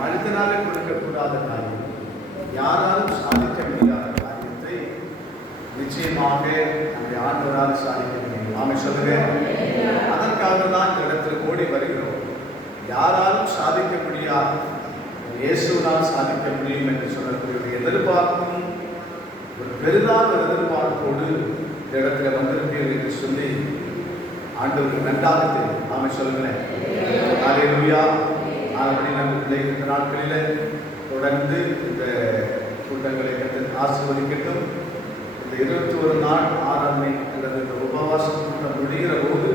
மனிதனாலே கொடுக்கக்கூடாத காரியம், யாராலும் சாதிக்க முடியாத காரியத்தை நிச்சயமாக நம்முடைய ஆண்டவரால் சாதிக்க முடியும். ஆமென் சொல்லுங்க. அதற்காக தான் இந்த இடத்துல ஓடி வருகிறோம். யாராலும் சாதிக்க முடியாது, இயேசுவால் சாதிக்க முடியும் என்று சொல்லக்கூடிய ஒரு எதிர்பார்ப்பும் ஒரு பெரிதான எதிர்பார்ப்போடு இந்த இடத்துல வந்திருப்பீர்கள் என்று சொல்லி ஆண்டவருக்கு நன்றாக தெரியும். ஆமென் சொல்லுங்களேன். ஹல்லேலூயா. ஆனபடி நம்ம பிள்ளைகள் இந்த நாட்களிலே தொடர்ந்து இந்த கூட்டங்களை ஆசீர்வதிக்கட்டும். இந்த 21 நாள் ஆராதனை அல்லது இந்த உபவாச கூட்டம் முடிகிற போது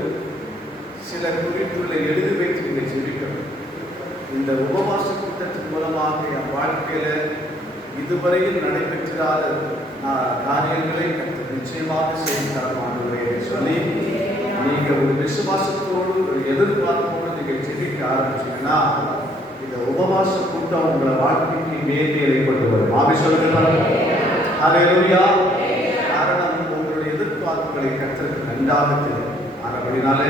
சில குறிப்புகளை எழுதி வைத்து நீங்கள் ஜெபிக்கணும். இந்த உபவாச கூட்டத்தின் மூலமாக என் வாழ்க்கையில இதுவரையில் நடைபெற்றாத காரியங்களை நிச்சயமாக செய்து தரமானவர்களே சொல்லி நீங்கள் ஒரு விசுவாசத்தோடு ஒரு எதிர்பார்ப்போடு நீங்கள் ஜெபிக்க ஆரம்பிச்சீங்கன்னா இந்த உபவாச கூட்டம் உங்களை வாழ்க்கைக்கு மேன்மையை கொண்டு வரும். ஆமென் சொல்லுங்கள். ஹல்லேலூயா. காரணம் உங்களுடைய எதிர்பார்ப்புகளை கர்த்தருக்கு நன்றாக தெரியும். ஆனபடினால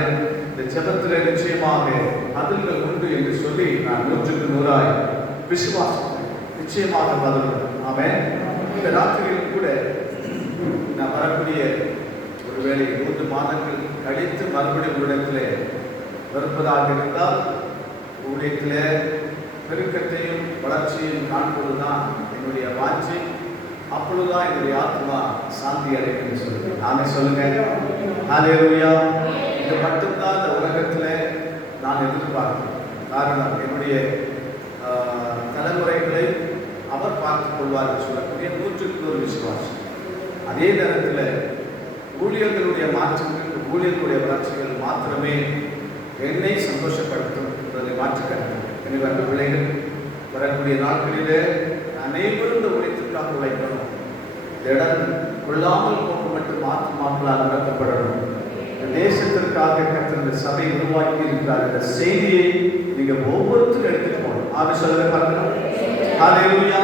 இந்த ஜெபத்தில் நிச்சயமாக பதில்கள் உண்டு என்று சொல்லி நான் 100% விசுவாசம் நிச்சயமாக பதில். ஆமென். இந்த ராத்திரியில் கூட நான் வரக்கூடிய ஒருவேளை 3 மாதங்கள் கழித்து மறுபடியும் உங்களிடத்திலே வருவதாக இருந்தால் ஊழியத்திலே பெருக்கத்தையும் வளர்ச்சியையும் காண்பதுதான் என்னுடைய வாஞ்சி. அப்பொழுதுதான் என்னுடைய ஆத்மா சாந்தி அடையும் என்று சொல்லுங்க. நானே சொல்லுங்க. ஹல்லேலூயா. இது மட்டும்தான் இந்த உலகத்தில் நான் எதிர்பார்க்கிறேன். காரணம் என்னுடைய தலைமுறைகளை அவர் பார்த்துக் கொள்வார் என்று சொல்லக்கூடிய 100% விசுவாசம். அதே நேரத்தில் ஊழியர்களுடைய மாற்றங்கள், ஊழியர்களுடைய வளர்ச்சிகள் மாத்திரமே என்னை சந்தோஷப்படுத்தும் என்பதை மாற்றிக்கணும். எனவே அந்த பிள்ளைகள் வரக்கூடிய நாட்களிலே அனைவரும் இந்த உழைத்திற்காக உழைக்கணும். இந்த இடம் கொள்ளாமல் போக மட்டும் ஆத்மாக்களால் நடத்தப்படணும். இந்த தேசத்திற்காக கர்த்தர் சபை உருவாக்கி இருக்கிறார். இந்த செய்தியை நீங்க ஒவ்வொருத்தரும் எடுத்துட்டு போகணும். ஆமென் சொல்லுங்க பார்க்கலாம். ஹல்லேலூயா.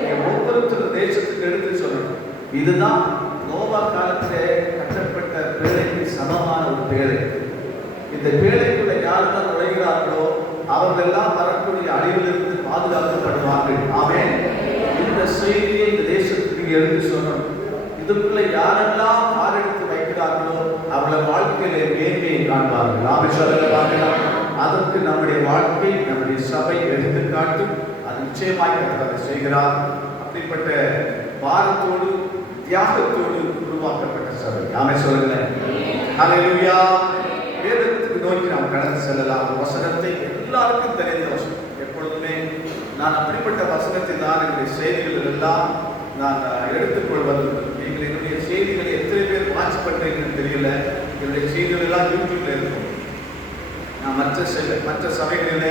நீங்க ஒவ்வொருத்தரும் தேசத்துக்கு எடுத்து சொல்லணும். இதுதான் நோவா காலத்திலே கட்டப்பட்ட பேழைக்கு சமமான ஒரு பேழை. இந்த பேழைக்குள்ள யாருதான் நுழைகிறார்களோ அவர்களெல்லாம் வரக்கூடிய அழிவிலிருந்து பாதுகாக்கப்படுவார்கள். ஆமென். இந்த செய்தியை இந்த தேசத்துக்கு எடுத்து சொல்லணும். இதுக்குள்ள யாரெல்லாம் ஆரெடுத்து வைக்கிறார்களோ அவளை வாழ்க்கையிலே மேன்மையை காண்பார்கள். ஆமென் சொல்லுங்க. அதற்கு நம்முடைய வாழ்க்கை, நம்முடைய சபை எடுத்துக்காட்டும். அது நிச்சயமாய் அதை செய்கிறார். அப்படிப்பட்ட பாரத்தோடு தியாகத்தோடு உருவாக்கப்பட்ட சபை. ஆமென் சொல்லுங்களேன். ஹல்லேலூயா. வேதத்துக்கு நோக்கி நாம் கடந்து செல்லலாம். வசனத்தை எல்லாருக்கும் தெரிந்த வசனம். எப்பொழுதுமே நான் அப்படிப்பட்ட வசனத்தை தான் என்னுடைய செய்திகள் எல்லாம் நான் எடுத்துக்கொள்வது. நீங்கள் என்னுடைய செய்திகளை எத்தனை பேர் வாட்ச் பண்ணுறீங்கன்னு தெரியல. என்னுடைய செய்திகள் எல்லாம் யூடியூப்ல இருக்கும். நான் மற்ற சபைகளில்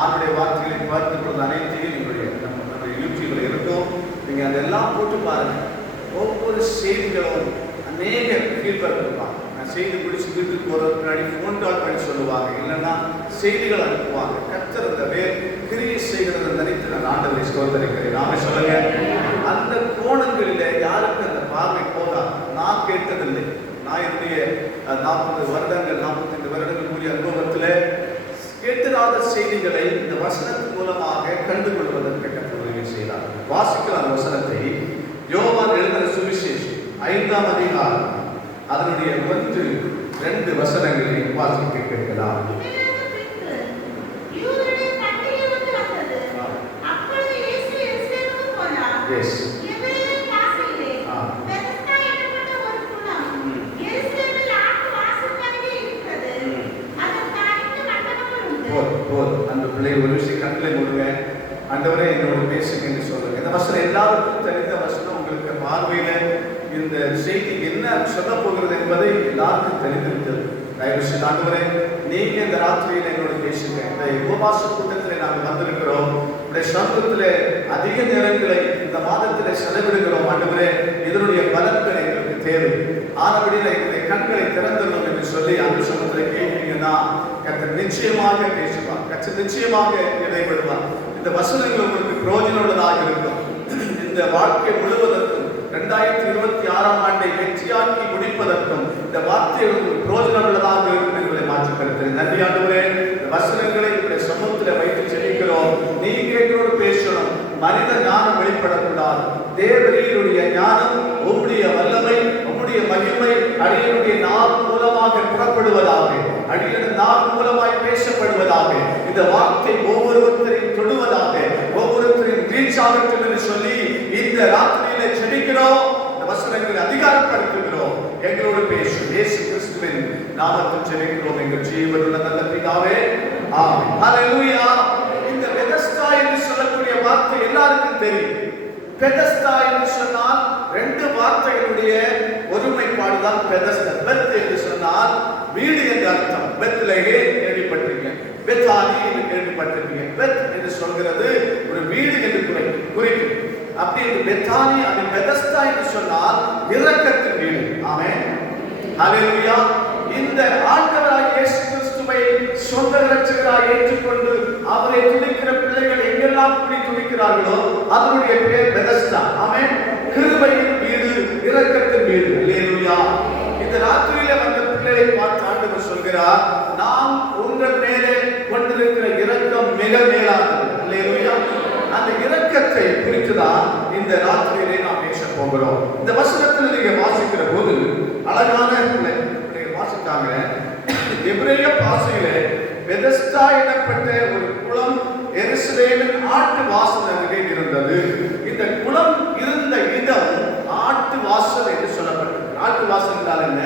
ஆளுடைய வார்த்தைகளை பார்த்துக் கொள்வது அனைத்தையும் நம்முடைய யூடியூப்ல இருக்கும். நீங்கள் அதெல்லாம் போட்டு பாருங்க. ஒவ்வொரு செய்திகளும் அநேக ஃபீட்பேக் கொடுப்பாங்க. நான் செய்தி பிடிச்சி வீட்டுக்கு போகிறதுக்கு முன்னாடி ஃபோன் கால் பண்ணி சொல்லுவாங்க, இல்லைன்னா செய்திகள் அனுப்புவாங்க. கர்த்தர் அந்த கிரியை செய்கிறத நினைத்து நான் ஆண்டவரை ஸ்தோத்திரிக்கிறேன். ஆமென் சொல்லுங்க. அந்த கோணங்களில் யாருக்கு அந்த பார்வை போதா நான் கேட்டதில்லை. நான் என்னுடைய 45 வருடங்கள் கூடிய அனுபவத்தில் கேட்காத செய்திகளை இந்த வசனத்தின் மூலமாக கண்டுகொள்வதற்கு கர்த்தர் உதவி செய்தார். வாசிக்கிற அந்த வசனத்தை யோவான் எழுதின சுவிசேஷம் 5ஆம் அதிகாரம் அதனுடைய 1-2 வசனங்களை வாசிக்க கேட்கலாம். அந்த பிள்ளை ஒரு விஷயம் கண்களை மூடுங்க. ஆண்டவரே என்னோட பேசுங்க என்று சொல்லுங்க. இந்த வசனம் எல்லாருக்கும் தெரிந்த வசனம். உங்களுக்கு பார்வையில இந்த செய்தி என்ன சொல்ல போகிறது என்பதை எல்லாருக்கும் தெரிந்திருக்கிறது. தயவு செய்து ஆண்டவரே நீங்க இந்த ராத்திரியில என்னோட பேசுங்க. இந்த உபவாச கூட்டத்தில் நாங்கள் வந்திருக்கிறோம். உடைய சமூகத்தில் அதிக நேரங்களை இந்த மாதத்தில் செலவிடுகிறோம். ஆண்டவரே இதனுடைய பலன்கள் எங்களுக்கு தேவை. ஆனபடியில் எங்களுடைய கண்களை திறந்துள்ளோம் என்று சொல்லி அந்த சமூகத்தில் கேட்டீங்கன்னா கர்த்தர் நிச்சயமாக பேசுவார். கர்த்தர் நிச்சயமாக இடைபடுவார். இந்த வசனங்கள் உங்களுக்கு பிரயோஜனமுள்ளதாக இருக்கும். இந்த வாழ்க்கை முழுவதற்கும் 2026ஆம் ஆண்டை வெற்றியாக்கி முடிப்பதற்கும் இந்த வார்த்தை உங்களுக்கு பிரயோஜனமுள்ளதாக இருக்கும் என்பதை மாற்றிக் கொள்கிறேன். நன்றி ஆண்டவரே. இந்த வசனங்களை சமூகத்தில் மனித ஞானம் வெளிப்படக்கூடாது. தேவரீருடைய ஞானம், உம்முடைய வல்லமை, உம்முடைய மகிமை அடியனுடைய நாள் மூலமாக புறப்படுவதாக, அடியன் நாள் மூலமாய் பேசப்படுவதாக, இந்த வார்த்தை ஒவ்வொருத்தரையும் தொடுவதாக, ஒவ்வொருத்தரையும் ரீச் ஆகட்டும் என்று சொல்லி இந்த ராத்திரியில செபிக்கிறோம். இந்த வசனங்களை அதிகாரப்படுத்துகிறோம். எங்களோடு பேசும் இயேசு கிறிஸ்துவின் நாமத்தில் ஜெபிக்கிறோம் எங்கள் ஜீவனுள்ள நல்ல பிதாவே, ஆமென். ஹல்லேலூயா. இந்த பெதஸ்தா என்று சொல்லக்கூடிய வார்த்தை எல்லாருக்கும் தெரியும். பெதஸ்தா என்று சொன்னால் ரெண்டு வார்த்தைகளுடைய ஒருமைப்பாடுதான் பெதஸ்தா. பெத் என்று சொன்னால் வீடு என்று அர்த்தம். பெத்லகே கேள்விப்பட்டிருக்கீங்க, பெத்தானி என்று கேள்விப்பட்டிருக்கீங்க. பெத் என்று சொல்கிறது ஒரு வீடு என்று குறிக்கும். அப்படி பெத்தானி அது பெதஸ்தா என்று சொன்னால் இரக்கத்தின் வீடு. ஆமென். ஹல்லேலூயா. இந்த ஆண்டவராகிய இயேசு கிறிஸ்துவை சொந்த இரட்சகராய் ஏற்றுக்கொண்டு அவரை துதிக்கிற பிள்ளைகள் எங்கெல்லாம் கூடி துதிக்கிறார்களோ அதனுடைய பெயர் பெதஸ்தா. ஆமென். கிருபையின் வீடு, இரக்கத்தின் வீடு. ஹல்லேலூயா. இந்த ராத்திரியில வந்த பிள்ளைகளை பார்த்து ஆண்டவர் சொல்கிறார், நாம் உங்கள் மேலே கொண்டிருக்கிற இரக்கம் மிக மேலானது. ஹல்லேலூயா. அந்த இரக்கத்தை குறித்துதான் இந்த ராத்திரியிலே நாம் பேச போகிறோம். இந்த வசனத்தில் நீங்க வாசிக்கிற போது அழகான வாசித்தாங்க. எபிரேய பாஷையிலே பெதஸ்தா எனப்பட்ட ஒரு குளம் எருசலேமின் ஆட்டு வாசல் அருகே இருந்தது. இந்த குளம் இருந்த இடம் ஆட்டு வாசல் என்று சொல்லப்பட்டது. ஆட்டு வாசல் என்றால் என்ன?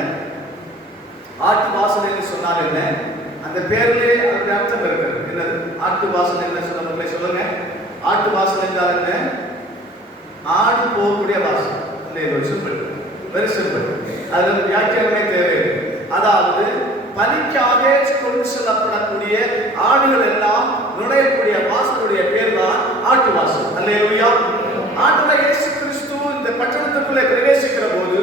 ஆட்டு வாசல் என்று சொன்னால் என்ன? அந்த பேரிலே அதற்கு அர்த்தம் இருக்கிறது. என்னது ஆட்டு வாசல் என்ன சொல்ல சொல்லுங்க. ஆட்டு வாசல் என்றால் என்ன? ஆடு போகக்கூடிய வாசல். Simple, very simple. அது வியாக்கியானமே தேவையில்லை. அதாவது பலிக்காக கொண்டு செல்லப்படக்கூடிய ஆடுகள் எல்லாம் நுழையக்கூடிய வாசலுடைய பேர் தான் ஆட்டு வாசல். அல்லேலூயா. ஆண்டவர் இயேசு கிறிஸ்து இந்த பட்டணத்துக்குள்ளே பிரவேசிக்கிற போது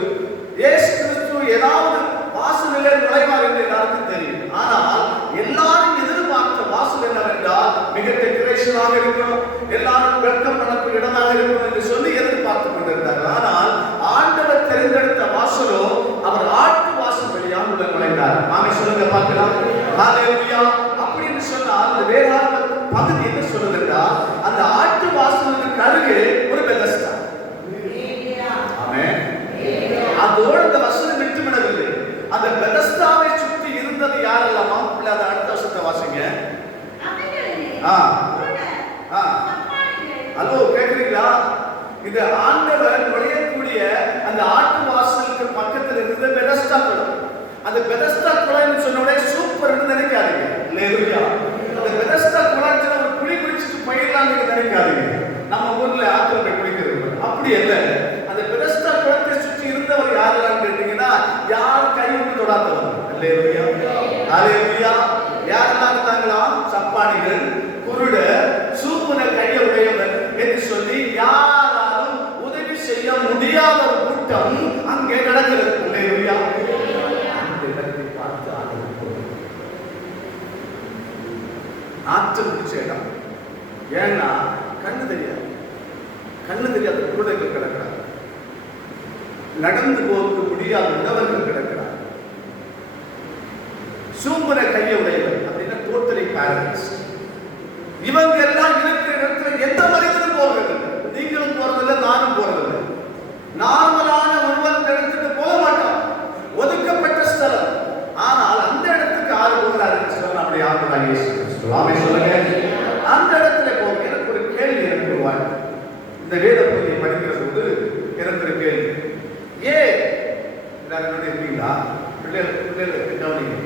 இயேசு கிறிஸ்து ஏதாவது வாசலிலே நுழைவார் என்று எல்லாருக்கும் தெரியும். ஆனால் எல்லாரும் எதிர்பார்த்த வாசல் என்னவென்றால் மிக டெக்கரேஷனாக இருக்கணும், எல்லாரும் வெல்கம் பண்ணக்கூடிய இடமாக இருக்கணும் என்று சொல்லி எதிர்பார்த்து கொண்டிருந்தார்கள். ஆனால் ஆண்டவர் தெரிந்தெடுத்த வாசலோ அவர் ஆட்டு வாசல் வழியாக உள்ள நுழைந்தார். ஆமென் சொல்லுங்க பார்க்கலாம். ஹல்லேலூயா. அப்படின்னு சொன்னால் அந்த வேதாகம பகுதி என்ன சொல்லுதுன்னா, அந்த ஆட்டு வாசலுக்கு அருகே ஒரு பெதஸ்தா. ஆமென். அதோடு அந்த வசனம் விட்டுவிடவில்லை. அந்த பெதஸ்தாவை சுற்றி இருந்தது யாரெல்லாமா? அதை அடுத்த வசனத்தை வாசிங்க. ஹலோ, கேக்குறீங்களா? இந்த ஆண்டவர் நுழையக்கூடிய அந்த ஆட்டு வாசலுக்கு பக்கத்தில் இருந்த பெதஸ்தா குளம். அந்த பெதஸ்தா குளம்னு சொன்ன உடனே சூப்பர்னு நினைக்காதீங்க. அல்லேலூயா. அந்த பெதஸ்தா குளத்துல ஒரு குளி குளிச்சுட்டு போயிடலாம்னு நினைக்காதீங்க. நம்ம ஊர்ல ஆத்துல போய் குளிக்கிறது அப்படி அல்ல. அந்த பெதஸ்தா குளத்தை சுற்றி இருந்தவர் யாரெல்லாம் கேட்டீங்கன்னா, யார் கை விட்டு தொடாதவர். அல்லேலூயா. அல்லேலூயா. யாரெல்லாம் இருந்தாங்களா? சப்பானிகள், குருடர், சூப்புன கையை உடையவர் என்று சொல்லி யாராலும் உதவி செய்ய முடியாத ஒரு கூட்டம் அங்கே நடக்கிறது. அல்லேலூயா. அந்த இடத்தை பார்த்து ஆற்று முடிச்ச இடம். ஏன்னா கண்ணு தெரியாது, குருடர்கள் கிடக்கிறார், நடந்து போக முடியாத உணவர்கள் கிடக்கிறார், சூம்புற கையை உடையவர் அப்படின்னா டோட்டலி பேரலைஸ். இவங்க எல்லாம் இருக்கிற இடத்துல எந்த மனிதனும் போகிறது, நீங்களும் போறதில்லை, நானும் போறதில்லை. நார்மலான ஒருவன் இடத்துக்கு போக மாட்டான், ஒதுக்கப்பட்ட ஸ்தலம். ஆனால் அந்த இடத்துக்கு ஆறு போகிறாருன்னு சொன்னா நம்முடைய ஆண்டவராகிய இயேசு கிறிஸ்து. ஆமென் சொல்லுங்க. அந்த இடத்துல போக எனக்கு ஒரு கேள்வி எனக்கு உருவாயிருக்கு. இந்த வேத பகுதியை படிக்கிற போது எனக்கு ஒரு கேள்வி. ஏன் எல்லாரும் இருக்கீங்களா? பிள்ளைகள் கவனிங்க.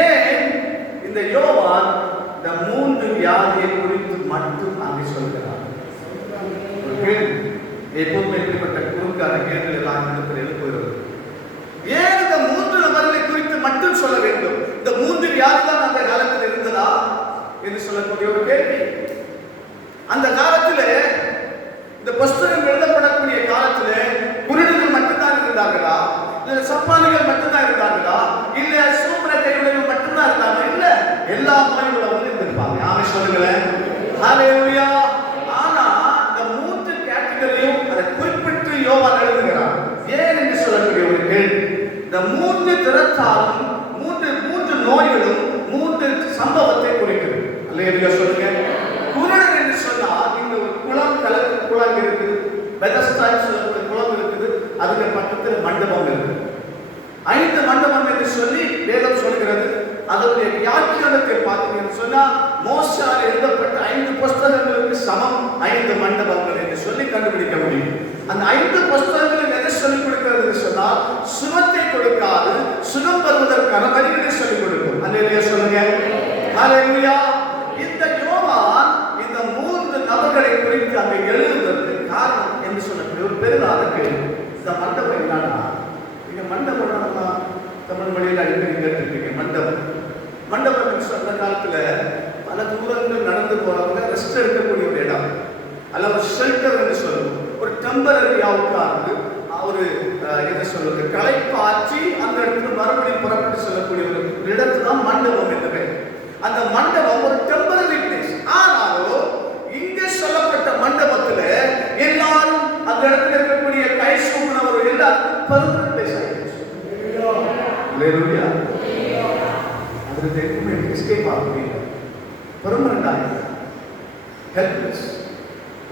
ஏன் இந்த யோவான் இந்த 3 வியாதியை குறித்து மட்டும் அங்கே சொல்கிறார்? எப்போதுமே இப்படிப்பட்ட குறுக்கான கேள்விகள் எல்லாம் இடத்தில் எழுப்புகிறது. ஏன் இந்த 3 நபர்களை குறித்து மட்டும் சொல்ல வேண்டும்? இந்த 3 வியாதி தான் அந்த காலத்தில் இருந்ததா என்று சொல்லக்கூடிய ஒரு கேள்வி. அந்த காலத்தில் இந்த புஸ்தகம் எழுதப்படக்கூடிய காலத்தில் குருடர்கள் மட்டும்தான் இருந்தார்களா? இல்ல சப்பானிகள் மட்டும்தான் இருந்தார்களா? இல்ல சூப்பர கையுடையவர்கள் மட்டும்தான் இருந்தாங்க? இல்ல, எல்லா மனிதர்களும் இருந்திருப்பாங்க. ஆமென் சொல்லுங்களேன். ஹல்லேலூயா. ஆனா இந்த 3 கேட்டகரியும் அதை குறிப்பிட்டு யோவான் எழுதுகிறார். ஏன் என்று சொல்லக்கூடிய ஒரு கேள்வி. இந்த 3 திறத்தாலும் 3 நோய்களும் 3 சம்பவத்தை குறிக்கிறது. அல்லேலூயா சொல்லுங்க. குருடர் ஹல்லேலூயா. இந்த யோவான் இந்த 3 நபர்களை குறித்து அங்கே எழுதுவதற்கு காரணம் என்று சொல்லக்கூடிய ஒரு பெரிதான கேள்வி. இந்த மண்டபம் என்னன்னா, இங்க மண்டபம் நம்ம தமிழ் மொழியில் அடிக்கடி கேட்டிருக்கீங்க. மண்டபம் என்று சொன்ன காலத்துல பல தூரங்கள் நடந்து போறவங்க ரெஸ்ட் எடுக்கக்கூடிய ஒரு இடம், அல்ல ஒரு ஷெல்டர் என்று சொல்லுவோம். ஒரு டெம்பரரியா உட்கார்ந்து ஒரு என்ன சொல்றது, களைப்பாற்றி அந்த இடத்துல மறுபடியும் புறப்பட்டு செல்லக்கூடிய ஒரு இடத்து தான் மண்டபம் என்று பெயர். அந்த மண்டபம் ஒரு டெம்பரரி பிளேஸ். ஆனாலும் இங்கே சொல்லப்பட்ட மண்டபத்துல எல்லாரும் அந்த இடத்துல இருக்கக்கூடிய கை சூழ்நவர் எல்லாருக்கும் பெர்மனன்ட் பிளேஸ் ஆயிடுச்சு. ஹல்லேலூயா. அதுக்கு எதுவுமே எஸ்கேப் ஆக முடியல. பெர்மனன்ட் ஆயிடுச்சு. ஹெல்ப்லெஸ்.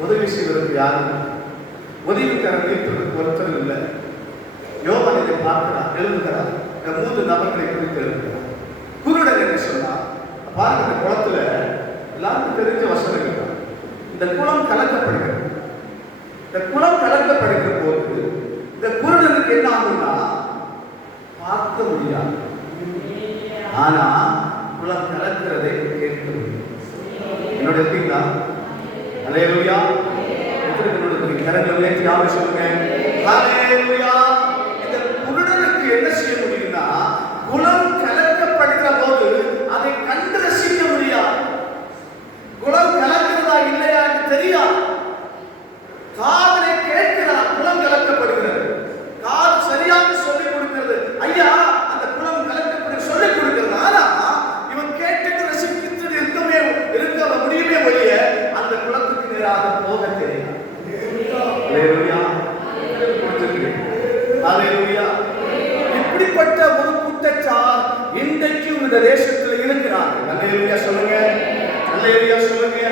உதவி செய்வதற்கு யாரும், உதவிக்காரன் நீட்டுவதற்கு ஒருத்தர் இல்லை. யோவான் இதை பார்க்கிறார், எழுதுகிறார். 3 நபர்களை குறித்து எழுதுகிறார். குருடன் என்று சொன்னார். பாருங்க, இந்த குளத்துல எல்லாருக்கும் தெரிஞ்ச வசனங்கள் தான். இந்த குளம் கலக்கப்படுகிறது. இந்த குளம் கலக்கப்படுகிற போது இந்த குருடனுக்கு என்ன ஆகும்னா, பார்க்க முடியாது. ஆனா குளம் கலக்கிறதை கேட்க முடியும். என்னோட இருக்கீங்களா? ஹல்லேலூயா. கரங்களை உயர்த்தி ஆமென் சொல்லுங்க. ஹல்லேலூயா. இந்த குருடனுக்கு என்ன செய்ய முடியும்னா, குளம் கலக்கப்படுகிற போது அதை கண்டு ரசிக்க முடியாது. குளம் கலக்கிறதா இல்லையா தெரியாது. காதலை கேட்கிறார், குளம் கலக்கப்படுகிறது. காது சரியாக சொல்லிக் கொடுக்கிறது, ஐயா அந்த குளம் கலக்கப்படுகிறது சொல்லிக் கொடுக்கிறது. ஆனா இவன் கேட்டு ரசிக்கிறது இருக்க முடியுமே ஒழிய அந்த குளத்துக்கு நேராக போக தெரியாது. ஹல்லேலூயா. ஹல்லேலூயா. இப்படிப்பட்ட ஒரு கூட்டத்தார் இன்றைக்கு இந்த தேசத்தில் இருக்கிறார்கள். ஹல்லேலூயா சொல்லுங்க. ஹல்லேலூயா சொல்லுங்க.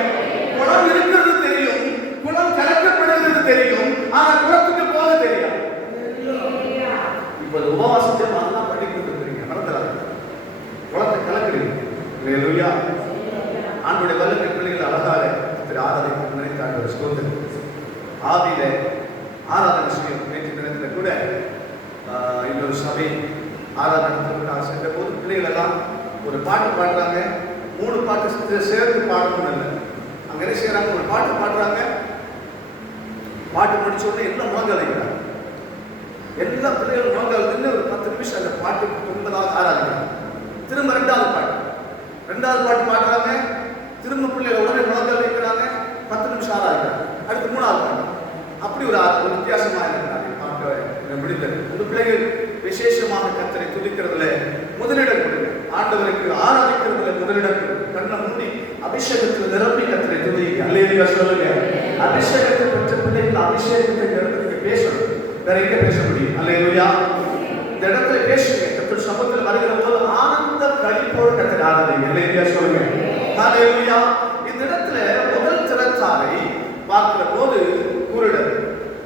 குளம் இருக்கிறது தெரியும், குளம் கலக்கப்படுகிறது தெரியும், ஆனா குளத்துக்கு போக தெரியாது. இப்போது உபவாசத்தை அதெல்லாம் பண்ணி கொடுத்துருக்கீங்க, மறந்துடாது. குளத்தை கலக்குறீங்க. ஹல்லேலூயா. ஆண்டுடைய வல்லமை பிள்ளைகள் அழகாக ஆராதிக்க நினைத்தார்கள். ஸ்தோத்திரம். ஆதியில ஆராதனை செய்யும் நேற்று தினத்தில் கூட இன்னொரு சபை ஆராதனை சென்ற போது பிள்ளைகள் எல்லாம் ஒரு பாட்டு பாடுறாங்க. 3 பாட்டு சேர்த்து பாடணும் இல்லை. அங்க என்ன செய்யறாங்க, ஒரு பாட்டு பாடுறாங்க. பாட்டு முடிச்ச உடனே எல்லாம் முழங்காலைக்கிறாங்க. எல்லா பிள்ளைகளும் முழங்கால் ஒரு 10 நிமிஷம் அந்த பாட்டுக்கு 9வது ஆராதிக்கிறாங்க. திரும்ப 2வது பாட்டு பாடுறாங்க. திரும்ப பிள்ளைகள் உடனே முழங்கால் வைக்கிறாங்க. 10 நிமிஷம் ஆராதிக்கிறாங்க. அடுத்து 3வது பாட்டு. அப்படி ஒரு வித்தியாசமாக இருக்கிறாங்க. பார்க்க முடிந்தது. உங்க பிள்ளைகள் விசேஷமாக கர்த்தரை துதிக்கிறதுல முதலிடம் கொடுங்க. ஆண்டவருக்கு ஆராதிக்கிறதுல முதலிடம் கொடுங்க. கண்ணை மூடி அபிஷேகத்தில் நிரம்பி கர்த்தரை துதிங்க. அல்லேலூயா சொல்லுங்க. அபிஷேகத்தை பெற்ற பிள்ளைகள் அபிஷேகத்தை இடத்துக்கு பேசணும். வேற எங்க பேச முடியும்? அல்லேலூயா. இந்த இடத்துல பேசுங்க. கர்த்தர் சமூகத்தில் வருகிற போது ஆனந்த களிப்போடு கர்த்தரை ஆராதிங்க. அல்லேலூயா சொல்லுங்க. அல்லேலூயா. இந்த இடத்துல முதல் திறத்தாரை பார்க்கிற போது குருடன்.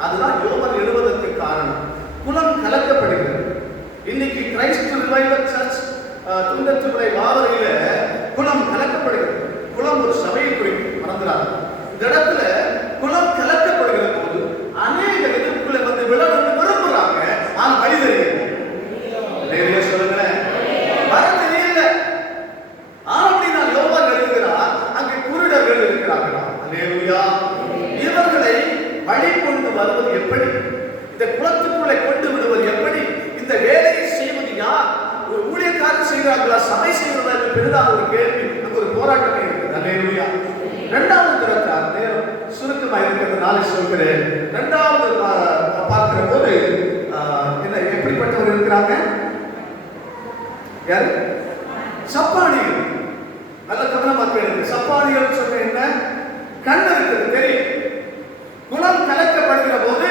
அதுதான் யோவான் எழுதுவதற்கு காரணம். குளம் கலக்கப்படுகிறது. இன்னைக்கு கிரைஸ்ட் ரிவைவல் சர்ச் துண்டத்துறை வாவரையில குளம் கலக்கப்படுகிறது. குளம் ஒரு சபையை குறிக்கும், மறந்துடாது. இந்த இடத்துல குளம் கலக்கப்படுகிற போது அநேக எதிர்ப்புகளை வந்து விழணும்னு விரும்புறாங்க. ஆனா வழி தெரியல. சொல்லுங்க, வர தெரியல. அப்படின்னா யோவான் எழுதுகிறார், அங்கே குருடர்கள் இருக்கிறார்களா? அல்லேலூயா. இவர்களை வழி கொண்டு வருவது எப்படி? இந்த குளத்துக்குள்ளே கொண்டு விடுவது எப்படி? இந்த வேலையை செய்வது யார்? ஒரு ஊழியக்காரர் செய்கிறார்களா, சபை செய்கிறதா என்று பெரிதாக ஒரு கேள்வி, அங்கு ஒரு போராட்டமே இருக்குது. அல்லேலூயா. 2வது திறத்தார் நேரம் சுருக்கமாக இருக்கிறது, நாளை சொல்கிறேன். 2வது பார்க்கிற போது என்ன எப்படிப்பட்டவர் இருக்கிறாங்க? யாரு? சப்பானிகள். நல்ல கவனமாக கேளுங்க. சப்பானிகள் சொன்ன என்ன? கண் இருக்குது, தெரியும். குளம் கலக்கப்படுகிற போது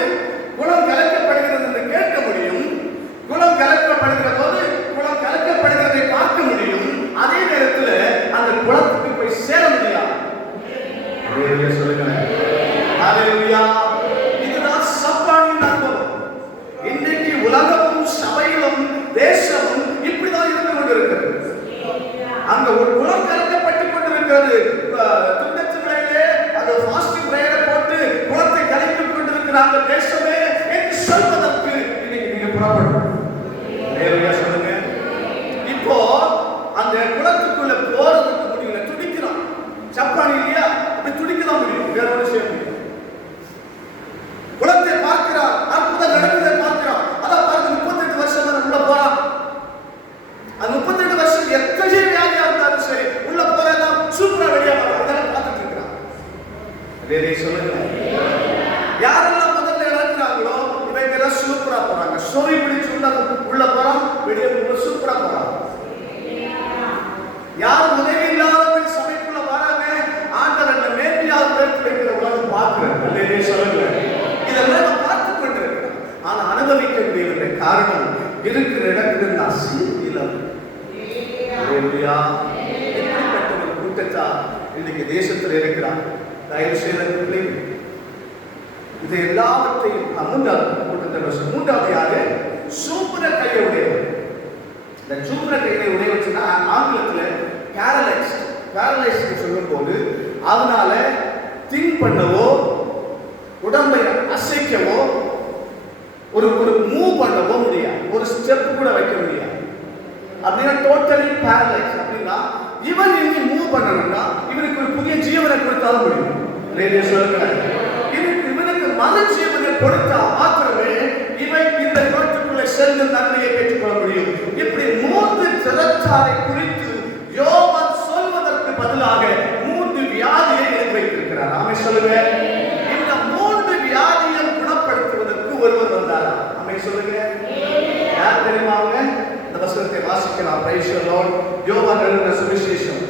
குளம் கலக்கப்படுகிறது என்று கேட்க முடியும். குளம் கலக்கப்படுகிற போது குளம் கலக்கப்படுகிறதை பார்க்க முடியும். அதே நேரத்தில் அந்த குளத்துக்கு போய் சேர முடியாது. சொல்லுங்க. இதுதான் சப்பானின் அனுபவம். இன்னைக்கு உலகமும் சபையிலும் தேசமும் இப்படிதான் இருந்து கொண்டிருக்கிறது. அங்க ஒரு குளம் கலக்கப்பட்டுக் கொண்டிருக்கிறது. துண்டத்துறையிலே அந்த ஃபாஸ்டிங் பிரேயரை போட்டு குளத்தை கலக்கிக் கொண்டிருக்கிறாங்க. தேசமே என்று சொல்வதற்கு இன்னைக்கு நீங்க புறப்படணும். சொல்லுங்க. இப்போ அந்த குளத்துக்குள்ள போறதுக்கு வேறே சொல்லுங்க. யாரெல்லாம் முதல்ல இறங்குறாங்களோ இவங்க எல்லாம் சூப்பரா போறாங்க. ஸ்டோரி பிடிச்சு உள்ள போறான், வெளியே சூப்பரா போறாங்க. யார் உதவி இல்லாதவங்க சபைக்குள்ள வராங்க, ஆண்டவன் மேன்மையாக உயர்த்தி வைக்கிற உலகம் பார்க்கிறேன். வேறே சொல்லுங்க. இதெல்லாம் நான் பார்த்து கொண்டிருக்கிறேன். ஆனா அனுபவிக்க முடியவில்லை. காரணம், இருக்கிற இடத்துல நான் சீர்கீழம். எப்படிப்பட்ட ஒரு கூட்டத்தார் இன்னைக்கு தேசத்தில் இருக்கிறார். தயவு செய்து இது எல்லாவற்றையும் மூன்றாவது யாரு? சூப்பர கையை உடையவர். இந்த சூப்பர கையை உடையவச்சுன்னா ஆங்கிலத்தில் பேரலைஸ் சொல்லும் போது அதனால திங்க் பண்ணவோ உடம்பை அசைக்கவோ ஒரு மூவ் பண்ணவோ முடியாது, ஒரு ஸ்டெப் கூட வைக்க முடியாது. அப்படின்னா டோட்டலி பேரலைஸ். அப்படின்னா இவன் இனி மூவ் பண்ணணும்னா இவனுக்கு ஒரு புதிய ஜீவனை கொடுத்தாலும் முடியும். இவனுக்கு மத ஜீவனை கொடுத்தா மாத்திரமே இவன் இந்த கோட்டுக்குள்ள சென்று நன்மையை பெற்றுக்கொள்ள முடியும். இப்படி 3 திறத்தாரை குறித்து யோவான் சொல்வதற்கு பதிலாக 3 வியாதியை எழுதி வைத்திருக்கிறார். ஆமே சொல்லுங்க. இந்த 3 வியாதியை குணப்படுத்துவதற்கு ஒருவர் வந்தார். ஆமே சொல்லுங்க. யார் தெரியுமாங்க? இந்த வசனத்தை வாசிக்கலாம். Praise the Lord. யோவான் எழுதின சுவிசேஷம்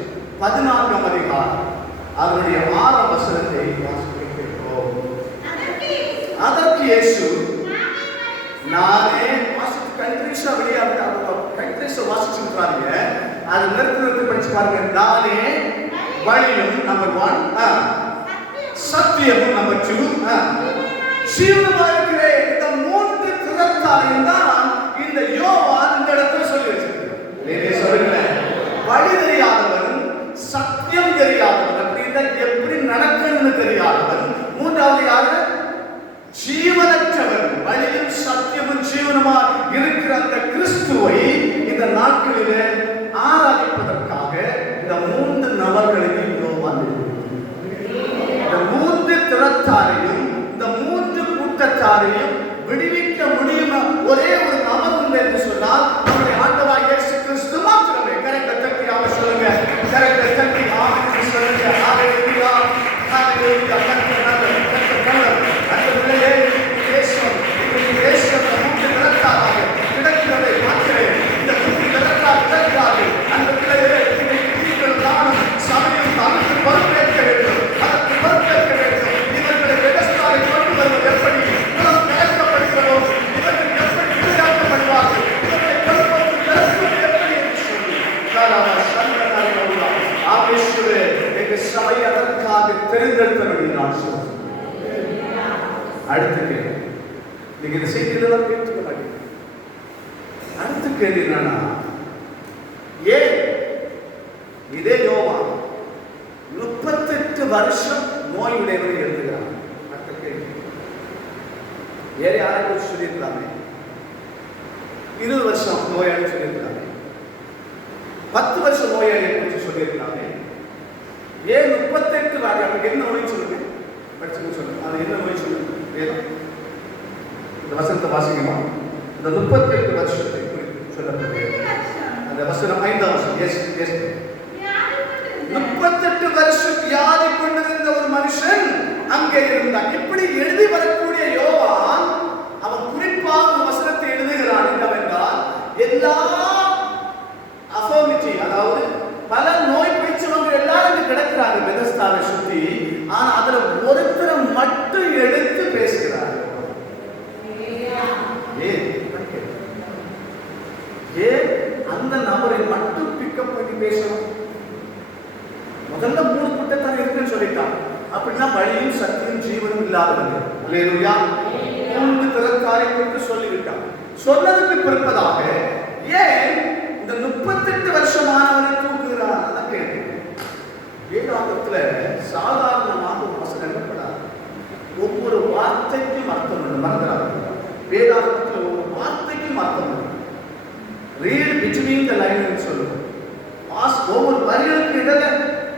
14ஆம் அதிகாரம் அதனுடைய 6ஆம் வசனத்தை வாசிக்கிறோம். அதற்கு இயேசு, நானே கண்ட்ரிஸா வெளியாக கண்ட்ரிஸை வாசிச்சுருக்காங்க. அது நிறுத்தி படிச்சு பாருங்க. நானே வழியும் நம்பர் 1, சத்தியமும் நம்பர் 2, ஜீவனுமாக இருக்கிறேன். இந்த 3 திறத்தாரையும் தான் இந்த யோவான் இந்த இடத்துல சொல்லி வச்சிருக்கிறார். சொல்லுங்களேன். வழி தெரியாதவன், சத்தியம் தெரியாதவன், அப்படின்னா எப்படி நடக்கணும்னு தெரியாதவன். மூன்றாவது யாரு? ஜீவனற்றவன். வழியும் சத்தியமும் ஜீவனுமா இருக்கிற அந்த கிறிஸ்துவை இந்த நாட்களிலே ஆராதிப்பதற்காக இந்த 3 நபர்களையும் யோவான் இந்த 3 திறத்தாரையும் இந்த 3 கூட்டத்தாரையும் விடுவிக்க முடியும் ஒரே ஒரு நபர் உண்டு என்று சொன்னால் நம்முடைய ஆண்டவராகிய இயேசு கிறிஸ்து மாத்திரமே. கரெக்டா தட்டி ஆமென் சொல்லுங்க. கரெக்டா தட்டி ஆமென் சொல்லுங்க. ஹalleluya ஹalleluya. அந்த பிள்ளையே இயேசுவின் மூன்று திறத்தாராக கிடக்கிறதை பார்க்கிறேன். இந்த மூன்று திறத்தார் கிடக்கிறாரு. அந்த பிள்ளையே நீங்கள் நானும் சபையும் தனக்கு பொறுப்பேற்க வேண்டும், அதற்கு பொறுப்பேற்க வேண்டும். இவர்களை விவசாயி கொண்டு வருவது எப்படி கேட்கப்படுகிறதோ இவர்கள் எப்படி விளையாடப்படுவார்கள், இவர்களை பொறுப்பேற்பது எப்படி என்று சொல்லி ஆவேசுவே எங்கள் சபை அதற்காக தெரிந்தெடுத்தவர்கள் நான் சொல்றேன். அடுத்த கேள்வி, நீங்க இந்த செய்தியெல்லாம் கேட்டுக்க மாட்டீங்க. அடுத்த கேள்வி என்னன்னா, ஏன் இதே யோவான் 38 வருஷம் நோயுடையவரை எழுதுகிறார்? அடுத்த கேள்வி, வேற யாரை குறித்து சொல்லியிருக்கலாமே? 20 வருஷம் நோயாளி சொல்லியிருக்கலாமே, 10 வருஷம் நோயாளியை குறித்து சொல்லியிருக்கலாமே. ஏன் 38 வாடி? அப்படி என்ன நோய் சொல்லுங்க, படிச்சு சொல்லுங்க. அது என்ன நோய் சொல்லுங்க? இந்த வசனத்தை வாசிக்கமா? இந்த 38 வருஷத்தை குறித்து சொல்லப்படுகிறது. அந்த வசனம் 5ஆம் வசனம். எஸ் 38 வருஷம் வியாதி கொண்டிருந்த ஒரு மனுஷன் அங்கே இருந்தான். இப்படி எழுதி வரக்கூடிய யோவான் அவன் குறிப்பாக ஒரு வசனத்தை எழுதுகிறான். என்னவென்றால், எல்லா அஃபர்மிட்டி, அதாவது பல நோய் பிடிச்சவங்க எல்லாரும் கிடக்கிறாங்க பெதஸ்தாவை சுத்தி. ஆனா அதுல ஒருத்தரை மட்டும் எடுத்து பேசுகிறார். ஏன் அந்த நபரை மட்டும் பிக்கப் பண்ணி பேசணும்? முதல்ல 3 கூட்டத்தார் இருக்குன்னு சொல்லிட்டான். அப்படின்னா வழியும் சத்தியம் ஜீவனும் இல்லாதவர்கள். அல்லேலூயா. 3 திறத்தாரை குறித்து சொல்லிவிட்டான். சொன்னதுக்கு பிற்பதாக ஏன் இந்த 38 வருஷமானவரை தூக்குகிறார்? அதான் கேள்வி. வேதாகத்துல சாதாரணமாக ஒரு வசனம் எழுதப்படாது. ஒவ்வொரு வார்த்தைக்கும் அர்த்தம் உண்டு. மறந்துடாது. வேதாகத்துல ஒவ்வொரு வார்த்தைக்கும் அர்த்தம் உண்டு. ரீட் பிட்வீன் த லைன் சொல்லுவோம். ஒவ்வொரு வரிகளுக்கு இடையில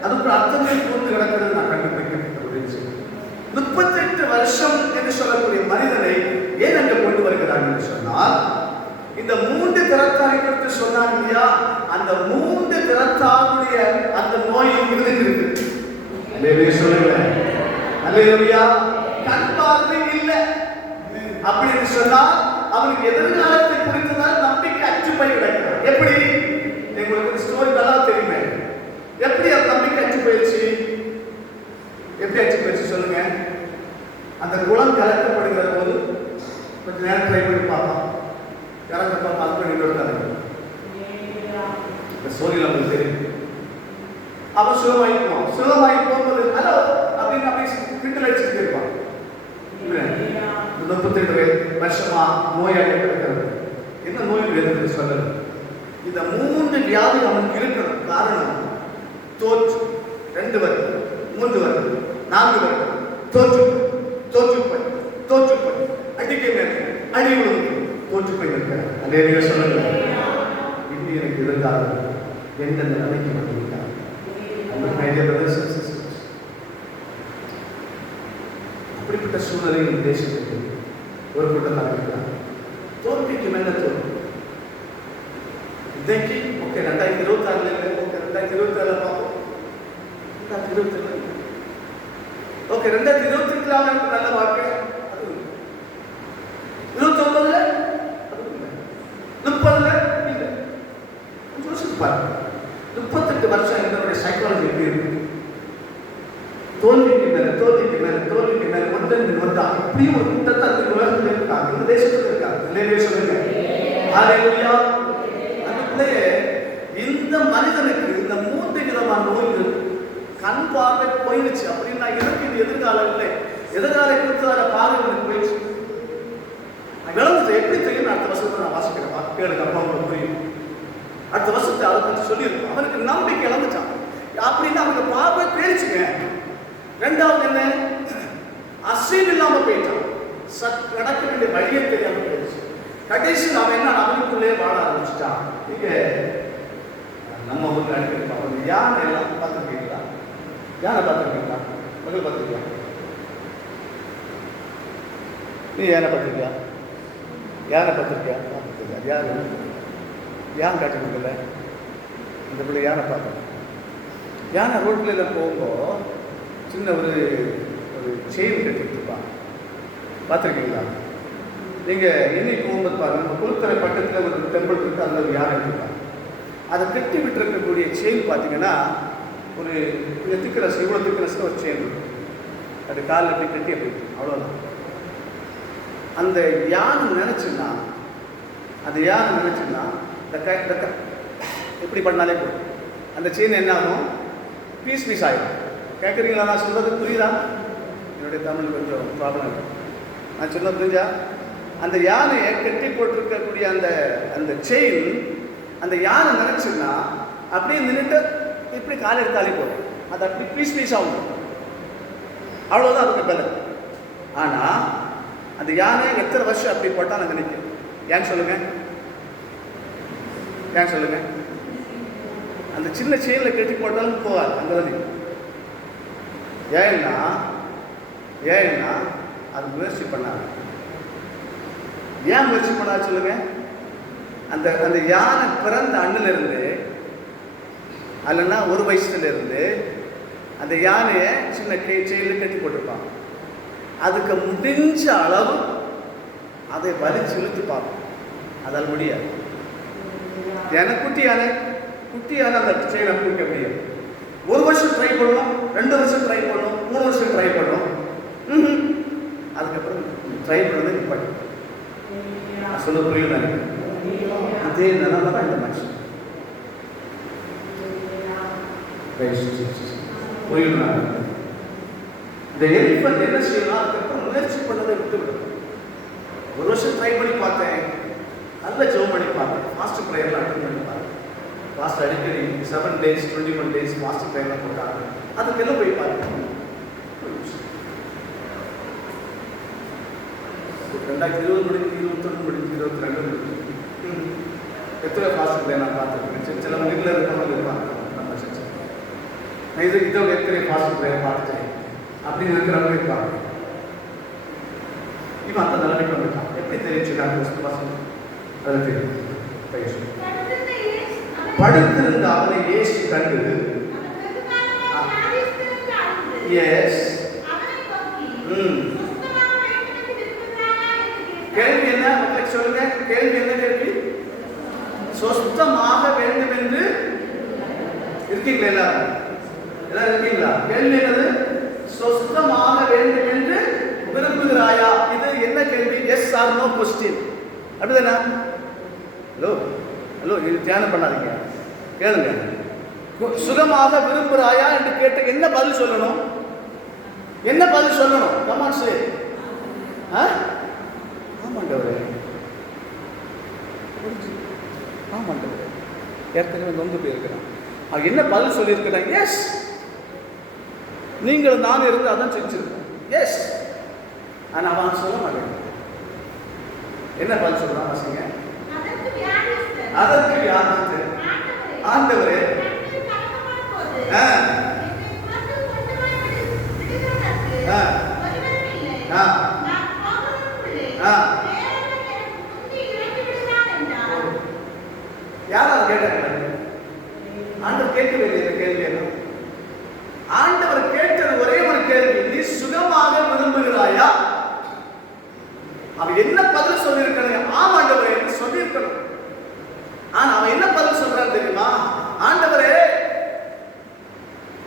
அதுக்கு அர்த்தங்கள் கூர்ந்து கிடக்கிறது நான் கண்டுபிடிக்கிறேன். 38 வருஷம் என்று சொல்லக்கூடிய மனிதனை ஏன் அங்கே கொண்டு வருகிறார் என்று சொன்னால், இந்த 3 திறத்தாரை குறித்து சொன்னார் இல்லையா? அந்த 3 திறத்தாருடைய அந்த நோயும் இருக்கு. சொல்லுங்க. அல்லேலூயா. கண் பார்வை இல்லை அப்படின்னு சொன்னா அவனுக்கு எதிர்காலத்தை குறித்துதான் நம்பிக்கை அச்சு போய் கிடக்கிறது. எப்படி? உங்களுக்கு ஸ்டோரி நல்லா தெரியுமே. எப்படி அந்த நம்பிக்கை அச்சு போயிடுச்சு? எப்படி அச்சு போயிடுச்சு சொல்லுங்க. அந்த குளம் கலக்கப்படுகிற போது கொஞ்ச நேரம் ட்ரை பண்ணி பார்ப்போம். கலக்கப்பா பார்த்து பண்ணி இருக்காங்க. இந்த ஸ்டோரியில் உங்களுக்கு தெரியும். அப்போ சுகமாகி போகும்போது ஹலோ அப்படின்னு அப்படி கிண்டல் அடிச்சுட்டு போயிருப்பான். 32 வருஷமா நோயாக இருக்கிறது. என்ன நோய் வேதனை சொல்லல. இந்த 3 வியாதி அவனுக்கு இருக்கணும். காரணம் தோற்று 2 வருடம் 3 வருடம் 4 வருடம் தோற்றுப்போய் அடிக்க மேலே அடி விழுந்து தோற்றுப்போய் இருக்கிறார். அதே சொல்லல. இப்படி எனக்கு இருந்தாலும் எந்த நிலைமைக்கு வந்திருக்காங்க. அப்படிப்பட்ட சூழ்நிலையில் தேசத்துக்கு ஒரு கூட்டத்தான் இருக்கிறார். தோல்விக்கு மேல தோல்வி. இன்றைக்கு ஓகே 2026 ஓகே 2027 பார்ப்போம். 2027 ஓகே 2028 நல்ல வாழ்க்கை. 29 30 இல்ல. யோசிச்சு பாருங்க. 38 வருஷம் என்னுடைய சைக்காலஜி எப்படி இருக்கு? தோல்விக்கு மேல ஒன்றா இப்படியும் ஒரு கூட்டத்தை உலகத்தில் இருக்காங்க, இந்த தேசத்தில் இருக்காங்க. சொல்லுங்க ஹல்லேலூயா. அதுக்குள்ளே இந்த மனிதனுக்கு இந்த 3 விதமான நோய்கள் கண் பார்வை போயிடுச்சு அப்படின்னா எனக்கு இது எதிர்காலம் இல்லை. எதிர்கால குறித்த பார்வை போயிடுச்சு. விளங்குது எப்படி தெரியும்? அடுத்த வருஷத்தை நான் வாசிக்கிறேன். கேளுக்கு அப்புறம் உங்களுக்கு புரியும். அடுத்த வருஷத்தை அதை பற்றி சொல்லியிருக்கோம். அவனுக்கு நம்பிக்கை இழந்துச்சான் அப்படின்னு அவனுக்கு பார்வை போயிடுச்சுங்க. ரெண்டாவது என்ன? அசைவு இல்லாம போயிட்டான். நடக்க வேண்டிய வழியை தெரியாம போயிடுச்சு. கடைசியில் அவன் என்ன அவனுக்குள்ளே வாழ ஆரம்பிச்சுட்டான். இங்க நம்ம ஊருக்கு அடிக்கடி யானை எல்லாம் பார்த்துருக்கீங்களா? யானை பார்த்துருக்கீங்களா? மகள் பார்த்துருக்கியா? நீ யானை பார்த்துருக்கியா? யானை பார்த்துருக்கியா? யாரு யானை காட்டி கொடுக்கல. இந்த பிள்ளை யானை பார்க்கணும். யானை ரோட்ல போகும்போது சின்ன ஒரு செயின் கட்டிட்டு இருப்பான். பார்த்துருக்கீங்களா? நீங்கள் எண்ணி போகும்போது பாருங்கள், நம்ம குளத்தரை பக்கத்தில் ஒரு டெம்பிள் இருக்குது. அதில் ஒரு யானை எடுத்துப்பாங்க. அதை கட்டி விட்டுருக்கக்கூடிய செயின் பார்த்தீங்கன்னா ஒரு திக்னஸ், இவ்வளோ திக்னஸில் ஒரு செயின் இருக்கும். அது காலில் அப்படி கட்டி அப்படி அவ்வளோதான். அந்த யானை நினச்சுன்னா இந்த எப்படி பண்ணாலே போதும். அந்த செயின் என்ன ஆகும்? பீஸ் ஆகிடும். கேட்குறீங்களா? நான் சொல்கிறது புரியுதா? என்னுடைய தமிழ் கொஞ்சம் ப்ராப்ளம் இருக்குது. நான் சொல்ல புரிஞ்சா? அந்த யானையை கட்டி போட்டிருக்கக்கூடிய அந்த செயின் அந்த யானை நினச்சுன்னா அப்படியே நின்றுட்டு இப்படி கால் எடுத்தாலே போதும். அது அப்படி பீஸ் ஆகும். அவ்வளோதான் அதுக்கு பலன். ஆனால் அந்த யானையை எத்தனை வருஷம் அப்படி போட்டால் நான் நினைக்கிறேன். ஏன் சொல்லுங்க? அந்த சின்ன செயினில் கட்டி போட்டாலும் போகாது. அங்கே வந்து ஏன்னா அது முயற்சி பண்ணாங்க. ஏன் முயற்சி பண்ணாது சொல்லுங்க? அந்த யானை பிறந்த அண்ணிலிருந்து அல்லனா 1 வயசுலேருந்து அந்த யானையை சின்ன செயினில் கட்டி போட்டிருப்பாங்க. அதுக்கு முடிஞ்ச அளவு அதை வலிச்சு இழுத்து பார்க்கும். அதால் முடியாது. ஏன்னா குட்டி யானை அந்த செயினை பிடிக்க முடியாது. 1 வருஷம் ட்ரை பண்ணுவோம், 2 வருஷம் ட்ரை பண்ணுவோம், 3 வருஷம் ட்ரை பண்ணுவோம். அதுக்கப்புறம் ட்ரை பண்ணுறது நிப்பாட்டு. சொல்ல புரியுது தானே? அதே நிலைமை தான் இந்த மனுஷன். புரியுது? இந்த எலிஃபண்ட் என்ன செய்யலாம்? அதுக்கப்புறம் முயற்சி பண்ணதை விட்டுவிடும். 1 வருஷம் ட்ரை பண்ணி பார்த்தேன், நல்ல ஜெபம் பண்ணி பார்த்தேன், ஃபாஸ்ட் ப்ரேயர்லாம் அட்டன் பண்ணி பார்த்தேன். ஃபாஸ்ட் அடிக்கடி 7 days 21 days ஃபாஸ்ட் ப்ரேயர்லாம் போட்டாங்க. அதுக்கெல்லாம் போய் பார்த்தேன். 2020 முடிஞ்சு 21 முடிஞ்சு 22 முடிஞ்சு எத்தனை ஃபாஸ்ட் ப்ரேயர் நான் பார்த்துருக்கேன். சில மணிகளில் இருக்கிறவங்க இருப்பாங்க. நம்ம நான் இதோட எத்தனை ஃபாஸ்ட் ப்ரேயர் பார்த்துட்டேன் அப்படின்னு இருக்கிறவங்க இருப்பாங்க. இவன் அந்த நிலைமைக்கு வந்துட்டான். எப்படி தெரிஞ்சுக்காங்க? அதில் தெரியும். படுத்திருந்த அவனை இயேசு கண்டு சொஸ்தமாக வேண்டும் என்று இருக்கீங்களா? எல்லாரும் எல்லாரும் இருக்கீங்களா? கேள்வி என்னது? சொஸ்தமாக வேண்டும் என்று விரும்புகிறாயா? இது என்ன கேள்வி? Yes or no question. அப்படிதானா? ஹலோ ஹலோ, இது தியானம் பண்ணாதீங்க, கேளுங்க. சுகமாக விரும்புகிறாயா என்று கேட்ட என்ன பதில் சொல்லணும்? என்ன பதில் சொல்லணும்? கமான் சே. ஆமாண்டவரே, ஆமாண்டவரே, ஏற்கனவே நொந்து போயிருக்கிறான். அவன் என்ன பதில் சொல்லியிருக்கிறான்? எஸ். நீங்கள் நான் இருந்து அதான் செஞ்சிருக்கேன். எஸ். ஆனால் அவன் சொல்ல மாட்டேன். என்ன பதில் சொல்றான்? வாசிங்க. அதற்கு வியாதிஸ்தர் ஆண்டவரே, யாராவது கேட்டாங்க? ஆண்டவர் கேட்கவே இல்லை. கேள்வி என்ன? ஆண்டவர் கேட்டது ஒரே ஒரு கேள்வி, நீ சுகமாக விரும்புகிறாயா? அவன் என்ன பதில் சொல்லியிருக்கணும்? ஆம் ஆண்டவரே சொல்லியிருக்கணும். ஆனா அவன் என்ன பதில் சொல்றான் தெரியுமா? ஆண்டவரே,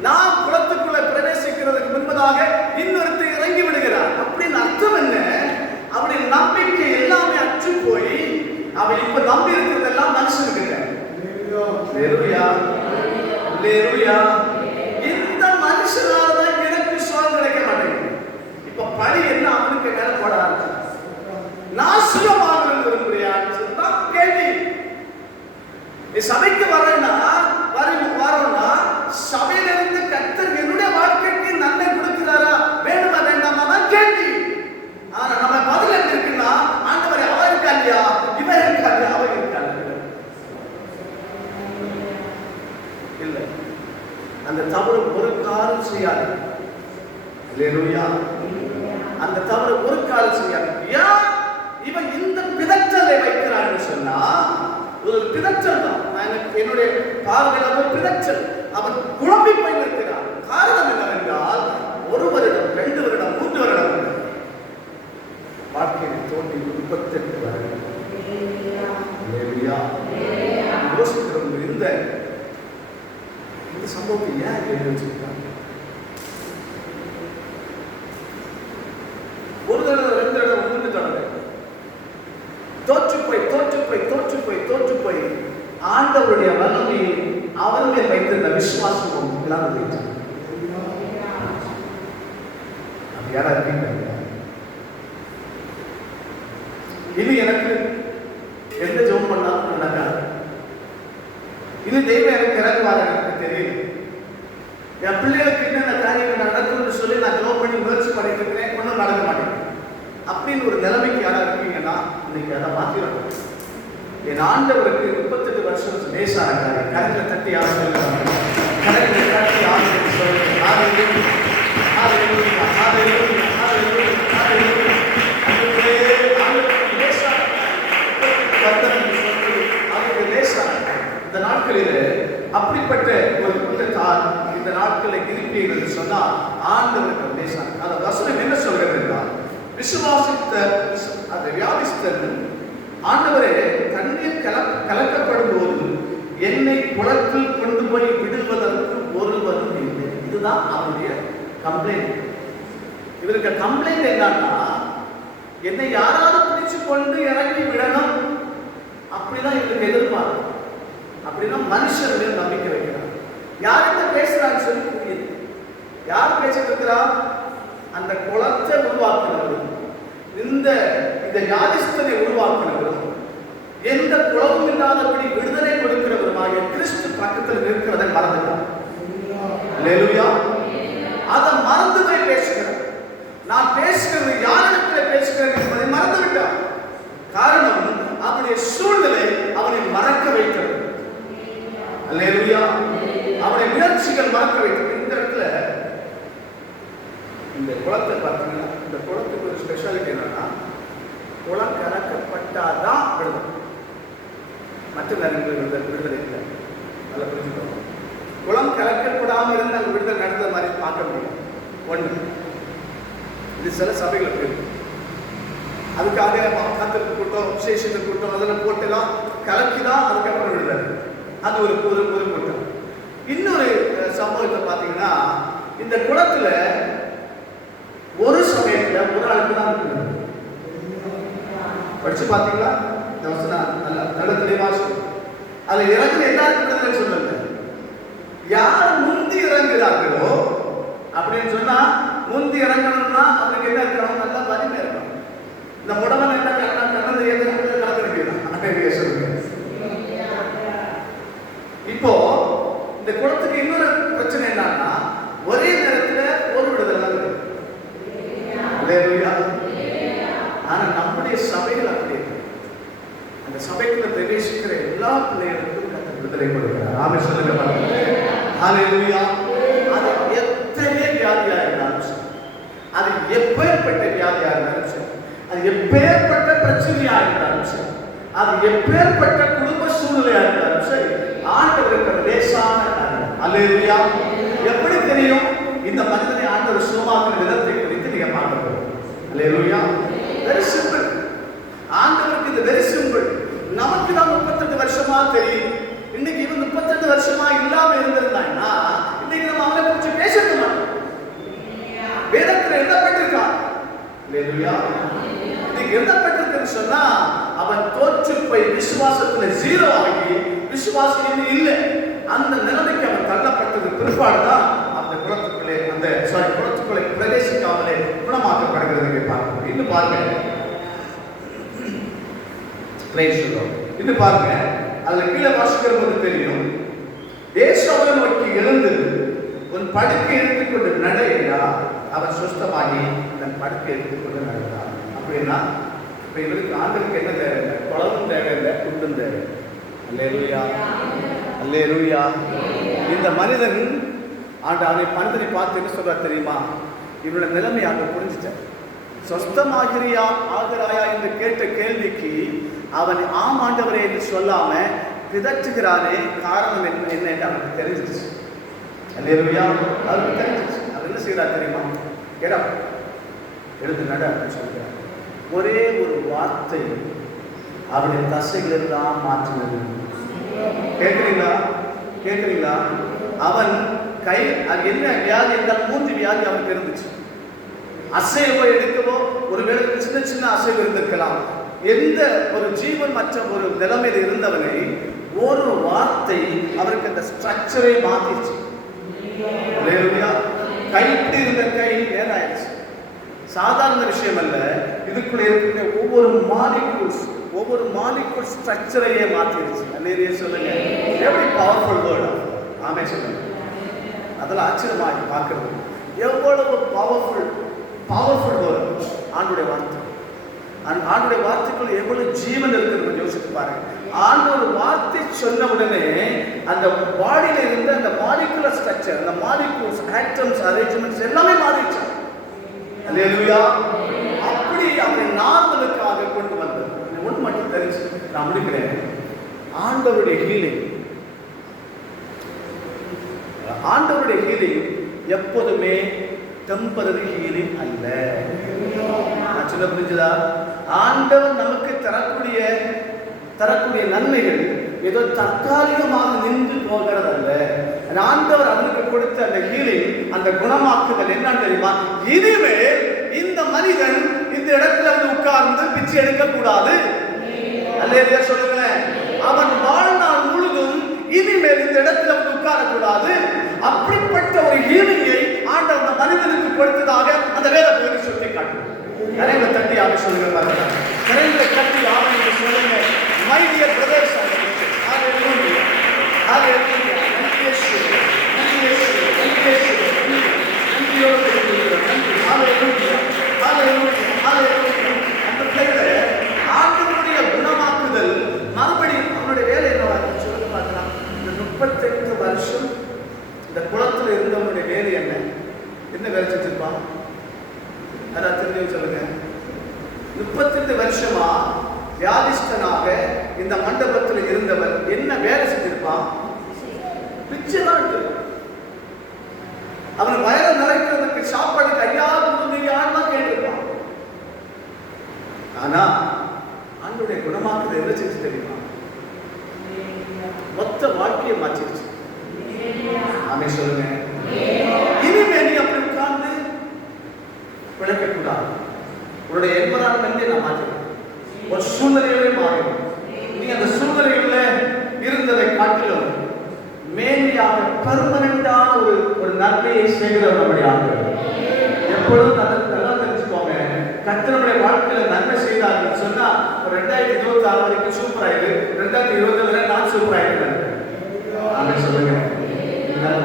நான் குளத்துக்குள்ள பிரவேசிக்கிறதுக்கு முன்பதாக இன்னொருத்தர் இறங்கி விடுகிறார். அப்படின்னு அர்த்தம் என்ன? அவருடைய நம்பிக்கை எல்லாமே அற்று போய் அவன் இப்ப நம்பி இருக்கிறதெல்லாம் மனுஷனுக்கு. இந்த மனுஷனால தான் எனக்கு சுகம் கிடைக்க மாட்டேங்குது. இப்ப பழி என்ன அவனுக்கு மேல போட ஆரம்பிச்சு. நான் சுகமாக விரும்புறியான்னு சொன்னா கேள்வி. நீ சபைக்கு வரேன்னா வரோம்னா சபையிலிருந்து கர்த்தர் என்னுடைய வாழ்க்கைக்கு நன்மை கொடுக்கிறாரா வேணுமா வேண்டாமா தான் கேள்வி. ஆனா நம்ம பதில் எப்படி இருக்குன்னா, ஆண்டவரே அவ இருக்கா இல்லையா, இவன் இருக்கா இல்லையா, அவ இருக்கா இல்ல. அந்த தவறு ஒரு காலம் செய்யாது. அல்லேலூயா. அந்த தவறு ஒரு காலம் செய்யாது. ஏன் இவன் இந்த பிதற்றலை வைக்கிறான்னு சொன்னா, ஒரு பிதற்றல் தான். என்னுடைய பார்வையில் ஒரு பிதற்றல். அவன் குழம்பி போய் நிற்கிறான். காரணம் என்னவென்றால், 1 வருடம் 2 வருடம் 3 வருடம் வாழ்க்கையை தோண்டி 38 வருடம் யோசிக்கிறவங்க இந்த சம்பவத்தை ஏன் எழுதி வச்சிருக்காங்க? 1 தடவை 2 தடவை 3 தடவை தோற்று போய் ஆண்டவருடைய வல்லமையை அவர் மேல் வைத்திருந்த விசுவாசம் இல்லாத போயிட்டாங்க. அது யாரா இருக்கீங்க? இது எனக்கு எந்த ஜெபம் பண்ணாலும் நடக்காது. இது தெய்வம் எனக்கு இறங்குவார் எனக்கு தெரியும். என் பிள்ளைகளுக்கு என்னென்ன காரியங்கள் நடக்கும்னு சொல்லி நான் ஜெபம் பண்ணி முயற்சி பண்ணிட்டு இருக்கிறேன், ஒன்றும் நடக்க மாட்டேங்குது. அப்படின்னு ஒரு நிலைமைக்கு யாரா இருக்கீங்கன்னா இன்னைக்கு அதை மாத்திரணும். என் ஆண்டவருக்கு 38 வருஷம் லேசான காரியம். கரங்களை தட்டி ஆரம்பிச்சு இந்த நாட்களில் அப்படிப்பட்ட ஒரு கூட்டத்தார் இந்த நாட்களை இருப்பீர்கள் என்று சொன்னால் ஆண்டவருக்கு லேசான. அந்த வசனம் என்ன சொல்கிறது என்றால், விசுவாசித்த அந்த வியாதிஸ்தன் ஆண்டவரே, தண்ணீர் கலக்கப்படும் போது என்னை குளத்தில் கொண்டு போய் விடுவதற்கு ஒருவரும் இல்லை. இதுதான் அவருடைய கம்ப்ளைண்ட். இவருக்கு கம்ப்ளைண்ட் என்னன்னா, என்னை யாராவது பிடிச்சு கொண்டு இறங்கி விடணும், அப்படிதான் இவருக்கு எதிர்பார்க்கும். அப்படின்னா மனுஷன் மேல் நம்பிக்கை வைக்கிறார். யார்கிட்ட பேசுறான்னு சொல்லி புரியுது. யார் பேசிட்டு இருக்கிறா? அந்த குளத்தை உருவாக்குனவரும் இந்த வியாதிஸ்தனை உருவாக்குனவரும் எந்த குளமும் இல்லாதபடி விடுதலை கொடுக்கிறவருமாகிய கிறிஸ்து பக்கத்தில் இருக்கிறதை மறந்துட்டார். அல்லேலூயா. அதை மறந்து போய் பேசுகிறார். நான் பேசுகிறது யாரிடத்தில் பேசுகிறேன் என்பதை மறந்து விட்டார். காரணம், அவனுடைய சூழ்நிலை அவனை மறக்க வைக்கிறது. அல்லேலூயா. அவனுடைய முயற்சிகள் மறக்க வைக்கிறது. இந்த இடத்துல இந்த குளத்தை பார்த்தீங்கன்னா, இந்த குளத்துக்கு ஒரு ஸ்பெஷாலிட்டி என்னன்னா, குளம் கலக்கப்பட்டாதான் விடுதலை. மற்ற நேரங்கள் விடுதலை இல்லை. நல்லா புரிஞ்சுக்கணும். குளம் கலக்கப்படாமல் இருந்து அங்கே விடுதலை நடந்த மாதிரி பார்க்க முடியும். ஒன்று, இது சில சபைகள் இருக்கு. அதுக்காக காத்திருப்பு கூட்டம், விசேஷத்து கூட்டம் அதெல்லாம் போட்டுலாம் கலக்கிதான் அதுக்கப்புறம் விடுதலை. அது ஒரு கூட்டம். இன்னொரு சம்பவத்தை பார்த்தீங்கன்னா, இந்த குளத்துல ஒரு சமயத்துல ஒரு ஆளுக்கு தான் இருக்குது. படிச்சு பார்த்தீங்களா? இந்த வசனம் நல்ல தெளிவா சொல்லு. அதுல இறங்குற எல்லாருக்கும் விடுதலை சொல்லல. யார் முந்தி இறங்குறாங்களோ அப்படின்னு சொன்னா, முந்தி இறங்கணும்னா அவனுக்கு என்ன இருக்கணும்? நல்லா வலிமை இருக்கணும். இந்த முடவன் என்ன கலந்து கலந்து சொல்லுங்க. இப்போ இந்த குளத்துக்கு இன்னொரு பிரச்சனை என்னன்னா, ஒரே நேரத்துல ஒரு விடுதலை. ஆனா நம்முடைய சபைகள் அப்படி அந்த சபைக்குள்ள பிரவேசிக்கிற எல்லா பிள்ளைகளுக்கும் விடுதலை கொடுக்கிறார். ஆமே சொல்லுங்க. ஹல்லேலூயா. அது எத்தனை வியாதியா இருந்தாலும் சரி, அது எப்பேற்பட்ட வியாதியா இருந்தாலும் சரி, அது எப்பேற்பட்ட பிரச்சனையா இருந்தாலும் சரி, அது எப்பேற்பட்ட குடும்ப சூழ்நிலையா இருந்தாலும் சரி, ஆண்டவருக்கு லேசான காரியம். ஹல்லேலூயா. எப்படி தெரியும்? இந்த மனிதனை ஆண்டவர் சுகமாக்கும் விதத்தை குறித்து நீங்க பார்க்கணும். ஹல்லேலூயா. Very simple. ஆண்டவருக்கு இது வெரி சிம்பிள். நமக்கு தான் 38 வருஷமா தெரியும். இன்னைக்கு இவன் 38 வருஷமா இல்லாம இருந்திருந்தாங்கன்னா இன்னைக்கு நம்ம அவனை குறிச்சு பேசவே மாட்டோம். வேதத்துல எழுதப்பட்டிருக்கான். ஹல்லேலூயா. இன்னைக்கு எழுதப்பட்டிருக்குன்னு சொன்னா அவன் தோற்று போய் விசுவாசத்துல ஜீரோ ஆகி விசுவாசம் இல்லை அந்த நிலைமைக்கு அவன் தள்ளப்பட்டது பிற்பாடுதான் அந்த குளத்துக்குள்ளே குளத்துக்குள்ளே பிரவேசிக்காமலே குணமாக்கப்படுகிறது பார்க்கணும். இன்னும் பாருங்க, இன்னும் பாருங்க, அதுல கீழே வாசிக்கிற போது தெரியும். தேசத்தை நோக்கி எழுந்து உன் படுக்கை எடுத்துக்கொண்டு நடையா அவன் சுஸ்தமாகி தன் படுக்கை எடுத்துக்கொண்டு நடந்தான். அப்படின்னா இப்ப இவருக்கு ஆண்டருக்கு என்ன தேவை? குளமும் தேவையில்லை, குண்டும் தேவை. அல்லேலூயா, அல்லேலூயா. இந்த மனிதன் அவனை மனிதனை பார்த்து என்ன சொல்ற தெரியுமா? இவனோட நிலைமை அங்க புரிஞ்சுட்டான். சொஸ்தமாகிறியா ஆகிறாயா என்று கேட்ட கேள்விக்கு அவன் ஆம் ஆண்டவரே என்று சொல்லாம பிதற்றுகிறானே, காரணம் என்ன என்று அவனுக்கு தெரிஞ்சிச்சு. அல்லேலூயா. அவருக்கு தெரிஞ்சிச்சு. அவர் என்ன செய்யறார் தெரியுமா? கேடா எழுந்து நட அப்படின்னு சொல்கிறார். ஒரே ஒரு வார்த்தை அவருடைய தசைகள் எல்லாம் மாற்றினது. கேட்கிறீங்களா? கேட்கிறீங்களா? அவன் கை அது என்ன வியாதி என்றால் 3 வியாதி அவனுக்கு இருந்துச்சு. அசைவோ எடுக்கவோ ஒருவேளை சின்ன சின்ன அசைவு இருந்திருக்கலாம். எந்த ஒரு ஜீவன் மற்ற ஒரு நிலைமையில் இருந்தவனை ஒரு வார்த்தை அவருக்கு அந்த ஸ்ட்ரக்சரை மாத்திச்சு. கைட்டு இருந்த கை நேராயிடுச்சு. சாதாரண விஷயம் அல்ல. இதுக்குள்ள இருக்கிற ஒவ்வொரு மாலிகுல் ஸ்ட்ரக்சரையே மாத்திடுச்சு. அல்லேலூயா சொல்லுங்க. எப்படி பவர்ஃபுல் வேர்ட். ஆமே சொல்லுங்க. அதெல்லாம் ஆச்சரியமாக பார்க்கிறது. எவ்வளவு பவர்ஃபுல் வேர்ட் ஆண்டுடைய வார்த்தை. ஆண்டுடைய வார்த்தைக்குள் எவ்வளவு ஜீவன் இருக்கிறது யோசித்து பாருங்க. ஆண்டோட வார்த்தை சொன்ன உடனே அந்த பாடியில இருந்த அந்த மாலிகுலர் ஸ்ட்ரக்சர், அந்த மாலிகுல்ஸ், ஆட்டம்ஸ், அரேஞ்ச்மெண்ட்ஸ் எல்லாமே மாறிடுச்சு. அல்லேலூயா. அப்படி அவரை நார்மலுக்காக கொண்டு வந்தது. ஒன்று மட்டும் தெரிஞ்சு நான் முடிக்கிறேன். ஆண்டவருடைய ஹீலிங் எப்போதுமே டெம்பரரி ஹீலிங் அல்ல. நான் சொல்ல புரிஞ்சுதா? ஆண்டவர் நமக்கு தரக்கூடிய நன்மைகள் ஏதோ தற்காலிகமாக நின்று போகிறது அல்ல. ஆண்டவர் அவனுக்கு கொடுத்த அந்த ஹீலிங், அந்த குணமாக்குதல் என்னன்னு தெரியுமா? இனிமே இந்த மனிதன் இந்த இடத்துல வந்து உட்கார்ந்து பிச்சை எடுக்க கூடாது. அல்லேலூயா சொல்லுங்களேன். அவன் வாழ்நாள் முழுதும் இனிமேல் இந்த இடத்துல வந்து உட்காரக்கூடாது. அப்படிப்பட்ட ஒரு ஹீலிங்கை ஆண்டவர் அந்த மனிதனுக்கு கொடுத்ததாக அந்த வேத பகுதி சொல்லி காட்டுது. கரையில தட்டி ஆக சொல்லுங்க பாருங்க. கரையில தட்டி ஆக சொல்லுங்க. My dear brothers and sisters, hallelujah, hallelujah, hallelujah, hallelujah. அந்த பிள்ளைகளை ஆண்டவருடைய குணமாக்குதல் மறுபடியும் அவனுடைய வேலை என்னவா சொல்லி பார்க்கலாம். இந்த 38 வருஷம் இந்த குளத்தில் இருந்தவனுடைய வேலை என்ன வேலை செஞ்சிருப்பான்? அதான் தெரிஞ்சு சொல்லுங்க. 38 வருஷமா வியாதிஷ்டனாக இந்த மண்டபத்தில் இருந்தவர் என்ன வேலை செஞ்சிருப்பான்? பிச்சை தான் எடுத்திருப்பான். அவன் வயதை நிறைக்கிறதுக்கு சாப்பாடு கையால் முடியாதான் கேட்டிருப்பான். ஆனா ஆண்டவருடைய குணமாக்குது என்ன செஞ்சு தெரியுமா? மொத்த வாழ்க்கையை மாற்றிடுச்சு. ஆமென் சொல்லுங்க. இனிமே நீ அப்படி உட்கார்ந்து பிழைக்க கூடாது. உன்னுடைய என்விரான்மெண்டே நான் மாற்றிடுவேன். ஒரு சூழ்நிலையிலே மாறிடும். நீ அந்த சூழ்நிலையில இருந்ததை காட்டிலும் மேன்மையாக பெர்மனண்டான ஒரு நன்மையை செய்கிறவர் நம்முடைய ஆண்டவர். எப்பொழுதும் நல்லா தெரிஞ்சுக்கோங்க, கர்த்தருடைய வாழ்க்கையில நன்மை செய்தார்கள் சொன்னா 2026 வரைக்கும் சூப்பர் ஆயிடு, 2027 நான் சூப்பர் ஆயிடுறேன். ஆமென் சொல்லுங்க.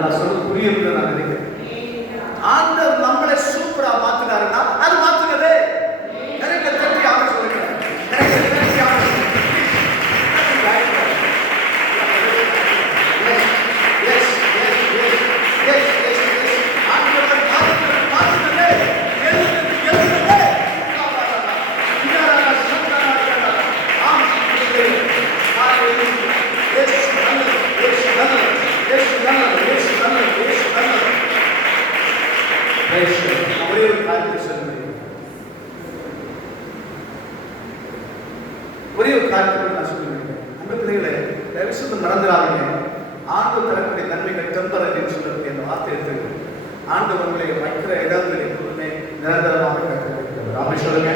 நான் சொல்றது புரியுது நான் நினைக்கிறேன். ஆண்டவர் நம்மளை சூப்பரா மாத்தினாருன்னா அது மாத்துனதே எனக்கு தட்டி ஆமென் சொல்லுங்க. எனக்கு தட்டி ஆமென் ஒரே ஒரு காரியத்தை நான் சொல்லுவேன். அந்த பிள்ளைகளை விஷயத்தை மறந்துடாதீங்க. ஆண்டு தரக்கூடிய நன்மைகள் டெம்பரரின்னு சொல்லக்கூடிய அந்த வார்த்தை எடுத்துக்கணும். ஆண்டு உங்களை வைக்கிற இடங்கள் எப்பொழுதுமே நிரந்தரமாக கற்றுக்கிறது. அப்படி சொல்லுங்க.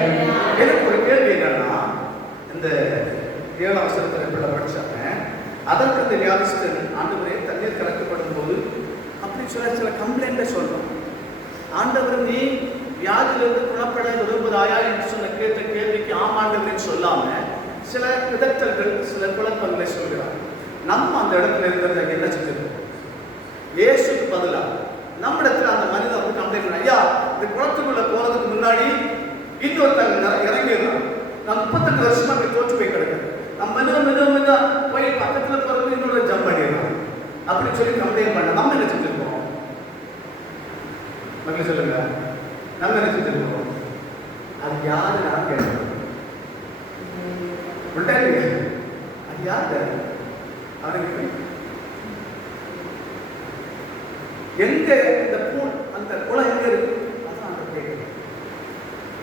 எனக்கு ஒரு கேள்வி என்னன்னா, இந்த 7ஆம் வசனத்தில் படிச்சாங்க, அதற்கு இந்த வியாதிஸ்தன் ஆண்டவரே தண்ணீர் கலக்கப்படும் போது அப்படின்னு சொல்ல சில கம்ப்ளைண்ட்டை சொல்றோம். ஆண்டவர் நீ வியாதியிலிருந்து குணப்பட விரும்புகிறாயா என்று சொன்ன கேட்ட கேள்விக்கு ஆமாண்டவர்னு சொல்லாம சில விதத்தல்கள் சில குழப்பங்களை சொல்கிறார். நம்ம அந்த இடத்துல இருக்கிறத என்ன செஞ்சிருக்கோம்? இயேசுக்கு பதிலாக நம்ம இடத்துல அந்த மனிதன் வந்து கம்ப்ளைண்ட் பண்ண, ஐயா இந்த குளத்துக்குள்ள போறதுக்கு முன்னாடி இன்னொருத்தங்க இறங்கிடுறான், நான் 38 வருஷமா போய் தோற்று போய் கிடக்கிறேன், நம்ம மெதுவா போய் பக்கத்துல போறது இன்னொரு ஜம்ப் பண்ணிடுறான் அப்படின்னு சொல்லி கம்ப்ளைண்ட் பண்ண நம்ம என்ன செஞ்சிருக்கோம்? மக்கள் சொல்லுங்க, நம்ம என்ன செஞ்சிருக்கோம்? அது யாரு நான் கேட்கிறோம். அது யாரு? அவனுக்கு எங்க இந்த பூல் அந்த குளம் எங்க இருக்கு? அதான் கேட்கிறேன்.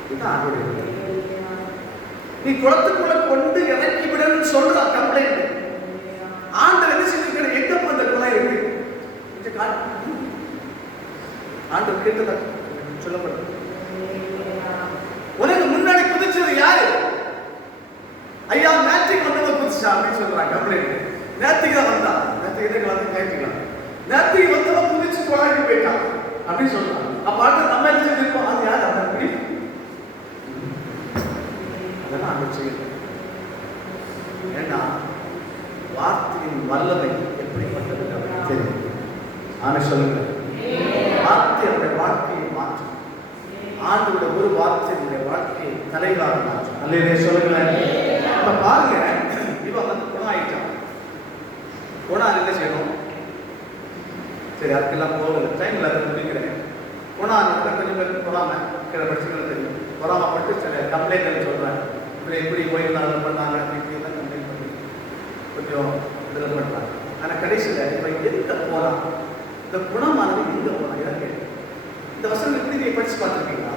இதுதான் ஆண்டவருடைய நீ குளத்துக்குள்ள கொண்டு இறக்கி விடணும்னு சொல்ற கம்ப்ளைண்ட். ஆண்டவர் என்ன செஞ்சிருக்காரு? எங்க அந்த குளம் இருக்கு? ஆண்டவர் கேட்டதா சொல்லப்படுது. உனக்கு முன்னாடி குதிச்சது யாரு? ஐயா நேற்றுக்கு வந்தவங்க குதிச்சா அப்படின்னு சொல்றாங்க கம்ப்ளைண்ட். நேற்றுக்கு தான் வந்தா, நேற்றுக்கு வந்தவங்க குதிச்சு குழாய்க்கு போயிட்டான் அப்படின்னு சொல்றாங்க. அப்ப ஆண்டவர் நம்ம என்ன செஞ்சிருக்கோம்? அது யார்? அப்படி அதெல்லாம் ஆண்டவர் செய்யணும். ஏன்னா வார்த்தையின் வல்லமை எப்படிப்பட்டது தெரியும். ஆனா சொல்லுங்க, வார்த்தை அவருடைய வாழ்க்கையை மாற்றும். ஆண்டோட ஒரு வார்த்தை என்னுடைய வாழ்க்கையை தலைகால மாற்றும். அல்லையே சொல்லுங்களேன். அப்ப பாருங்க, இவன் வந்து குணம் ஆயிட்டான். குணம் என்ன செய்யணும்? சரி, அதுக்கெல்லாம் போகல, டைம்ல அதை முடிக்கிறேன். குணம் கொஞ்சம் பேருக்கு பொறாம கீழே படிச்சுக்கிறது தெரியும். பொறாமப்பட்டு சில கம்ப்ளைண்ட் சொல்றேன், இப்படி போயிருந்தாங்க பண்ணாங்க அப்படின்னு தான் கம்ப்ளைண்ட் பண்ணி கொஞ்சம் இதில் பண்ணுறாங்க. ஆனால் கடைசியில் இப்போ எங்க போகலாம்? இந்த குணமானது எங்க போகலாம்? இறங்க இந்த வசனம் எப்படி நீங்க படிச்சு பார்த்துருக்கீங்களா?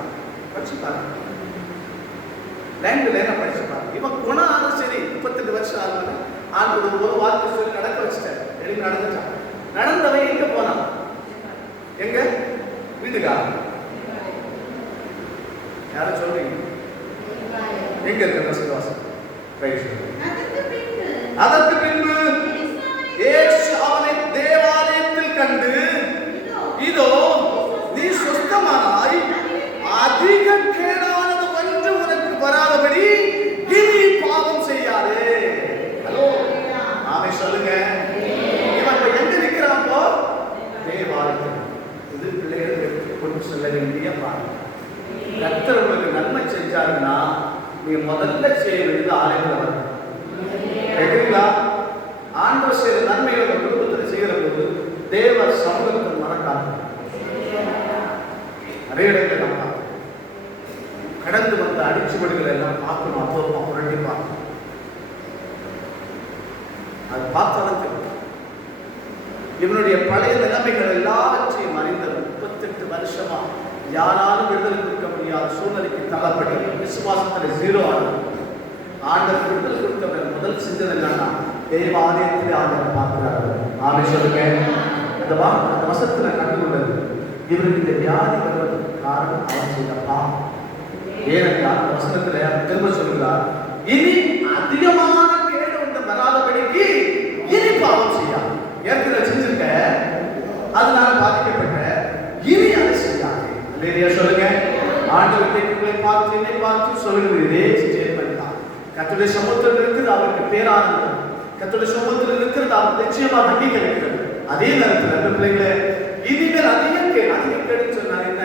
படிச்சு பாருங்க, லைன் படிச்சு பாருங்க. இவன் குணம் ஆனா சரி, 38 வருஷம் ஆகுது, ஆண்டோட ஒரு வார்த்தை சொல்லி நடக்க வச்சுட்டேன், எழுதி நடந்துட்டான். நடந்தவன் எங்க போனான்? எங்க வீட்டுக்கா? யாரும் சொல்றீங்க? எங்க இருக்க சிவாசம்? அதற்கு பின்பு இயேசு அவனை தேவாலயத்தில் கண்டு, இதோ நீ சுத்தமானாய், அதிக கேடானது ஒன்று உனக்கு வராதபடி இனி பாவம் செய்யாதே. ஹலோ, ஆமென் சொல்லுங்க. இவன் எங்க நிற்கிறான்? தேவாலயத்தில். இது பிள்ளைகளுக்கு கொண்டு செல்ல வேண்டிய பாடம். கர்த்தர் உங்களுக்கு நன்மை செஞ்சாருன்னா நீங்க முதல்ல செய்ய வேண்டியது ஆலயத்தில் வரணும். கேட்குறீங்களா? ஆண்டவர் செய்கிற நன்மைகளை உங்கள் குடும்பத்தில் செய்கிற போது தேவ சமூகத்தை மறக்காது. நிறைய இடங்களை நம்ம கடந்து வந்த அடிச்சுவடுகளை எல்லாம் பார்க்கணும், அப்போமா புரட்டி பார்க்கணும். அது பார்த்தாலும் தெரியும். இவனுடைய பழைய நிலைமைகள் எல்லாவற்றையும் அறிந்த 38 வருஷமா யாராலும் விடுதலை கொடுக்க முடியாத சூழ்நிலைக்கு தள்ளப்பட்டு விசுவாசத்தில் 0 ஆனது. ஆண்டவர் விடுதலை கொடுத்தவர் முதல் சிந்தனை என்னன்னா, தேவாலயத்தில் ஆண்டவர் பார்க்கிறார். ஆமென் சொல்லுங்க. அந்த வசத்துல கண்டுள்ளது இவருக்கு இந்த வியாதி வருவதற்கு காரணம் அவன் செய்த பாவம். ஏனென்றால் அந்த வசனத்துல திரும்ப சொல்கிறார், இனி அதிகமான கேடு ஒன்று வராதபடிக்கு இனி பாவம் செய்யாது. ஏற்கனவே செஞ்சிருக்க, அதனால பாதிக்கப்பட்ட, இனி அதை செய்யாது. இல்லையா சொல்லுங்க. ஆண்டவரை பார்த்து என்னை பார்த்து சொல்லுகிறது இதே ஸ்டேட்மெண்ட் தான். கர்த்தருடைய சமூகத்தில் இருக்கிறது அவருக்கு பேரானந்தம். கர்த்தருடைய சமூகத்தில் இருக்கிறது அவர் நிச்சயமாக அங்கீகரிக்கிறது. அதே நேரத்தில் அந்த பிள்ளைகளை இனிமேல் அதிக கேடுன்னு சொன்னா என்ன?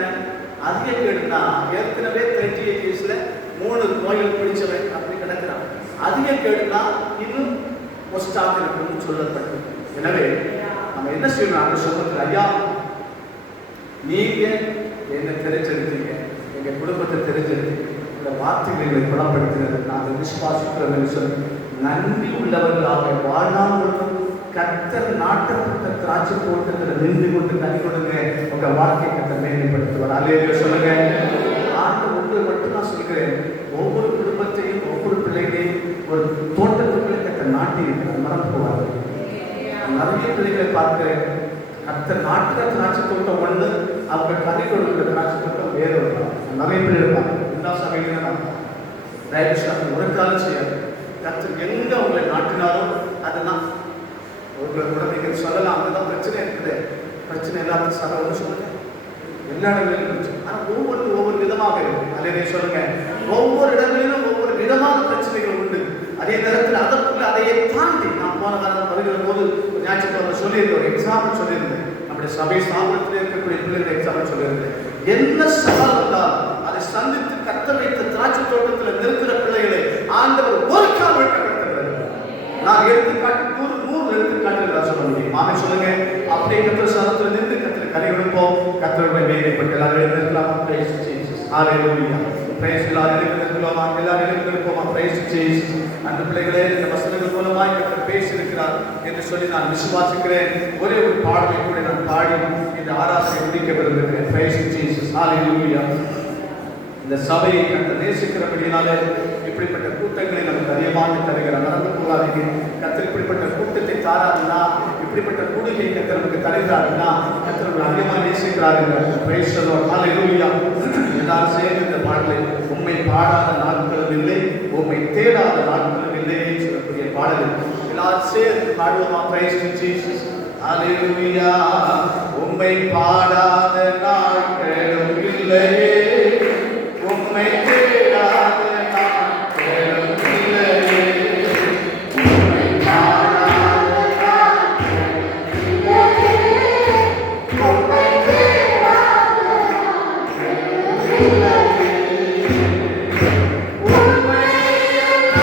அதிக கேடுனா ஏற்கனவே 38 வயசுல 3 நோய்கள் பிடிச்சவன் அப்படி கிடக்கிறான். அதிக கேடுனா இன்னும் ஒஸ்டாக இருக்கணும்னு சொல்லப்பட்டது. எனவே நம்ம என்ன செய்யணும்? அந்த சமூகத்தில் ஐயா நீங்க என்ன தெரிஞ்செடுத்தீங்க, எங்க குடும்பத்தை தெரிஞ்செடுத்தீங்க, இந்த வார்த்தைகளை குணப்படுத்தினது நாங்கள் விசுவாசிக்கிறோம் சொல்லி நன்றி உள்ளவர்களாக வாழ்நாள் கர்த்தர் நாட்டப்பட்ட திராட்சை தோட்டத்தில் நின்று கொண்டு கனி கொடுங்க. உங்க வாழ்க்கை கர்த்தர் மேன்மைப்படுத்துவார். அல்லேலூயா சொல்லுங்க. ஆண்டு ஒன்று மட்டும் நான் சொல்கிறேன், ஒவ்வொரு குடும்பத்தையும் ஒவ்வொரு பிள்ளைகளையும் ஒரு தோட்டத்துக்குள்ளே கர்த்தர் நாட்டி இருக்கிறார். மறந்து போவார். நிறைய பிள்ளைகளை பார்க்கிறேன், கர்த்தர் நாட்டுற திராட்சை தோட்டம் ஒன்று, அவங்க கனி கொடுக்கிற திராட்சை தோட்டம் வேற ஒரு. நிறைய பேர் இருப்பாங்க. எல்லா சபையிலும் நான் தயவுசாமி ஒரு காலம் செய்யாது. கர்த்தர் எங்க உங்களை நாட்டினாலும் அதுதான் உங்களை கூட நீங்கள் சொல்லலாம். அங்கதான் பிரச்சனை இருக்குது. பிரச்சனை எல்லாத்துக்கும் சபை சொல்லுங்க, எல்லா இடங்களிலும் பிரச்சனை. ஆனால் ஒவ்வொரு விதமாக இருக்கு. அதே சொல்லுங்க, ஒவ்வொரு இடங்களிலும் ஒவ்வொரு விதமான பிரச்சனைகள் உண்டு. அதே நேரத்தில் அதற்குள்ள அதையே தாண்டி நான் போன காலம் வருகிற போது ஞாயிற்றுக்கிழமை சொல்லியிருந்தேன், ஒரு எக்ஸாம்பிள் சொல்லியிருந்தேன். நம்முடைய சபை ஸ்தாபனத்தில் இருக்கக்கூடிய பிள்ளைகள் எக்ஸாம்பிள் சொல்லியிருந்தேன். என்ன சவால் வந்தாலும் அதை சந்தித்து கர்த்தர் வைத்த திராட்சை தோட்டத்தில் நிற்கிற பிள்ளைகளை ஆண்டவர் ஒரு கால் வெட்டப்படுத்துகிறார். நான் எடுத்துக்காட்டு 100 எடுத்துக்காட்டுகள் சொல்ல முடியும். ஆமென் சொல்லுங்க. அப்படியே கர்த்தர் சதத்தில் நின்று கர்த்தர் கரை கொடுப்போம். கர்த்தருடைய மேன்மைப்பட்டு எல்லாரும் எழுந்திருக்கலாம். Praise Jesus. ஹalleluya. பிரைஸ் எல்லாரும் எழுந்திருக்கலாம். எல்லாரும் எழுந்திருப்போம். Price Jesus. அந்த பிள்ளைகளே இந்த வசனங்கள் மூலமாய் கர்த்தர் பேசியிருக்கிறார் என்று சொல்லி நான் விசுவாசிக்கிறேன். ஒரே ஒரு பாடலை கூட நான் பாடி இந்த ஆராதனை முடிக்க விரும்புகிறேன். Praise Jesus. ஹalleluya. இந்த சபையை கர்த்தர் நேசிக்கிறபடியாலே இப்படிப்பட்ட கூட்டங்களை நமக்கு அதிகமாக தருகிறார். நடந்து போகாதீங்க. கர்த்தர் இப்படிப்பட்ட கூட்டத்தை தாராதுன்னா, இப்படிப்பட்ட கூடுகை கர்த்தர் நமக்கு தருகிறாருன்னா கர்த்தர் அதிகமாக நேசிக்கிறார்கள். Praise the Lord. ஹalleluya. எல்லாரும் சேர்ந்து இந்த பாடலை உம்மை பாடாத நாட்களும் இல்லை, உம்மை தேடாத நாட்களும் இல்லை சொல்லக்கூடிய பாடலை எல்லாரும் சேர்ந்து பாடுவோமா? Praise the Jesus. ஹalleluya. உம்மை பாடாத நாட்களும் இல்லை, உம்மை தேடாத நாட்களும் இல்லை, உம்மை பாடாத நாட்களும் இல்லை, உம்மை தேடாத நாட்களும் இல்லை, உம்மை எல்லாரும்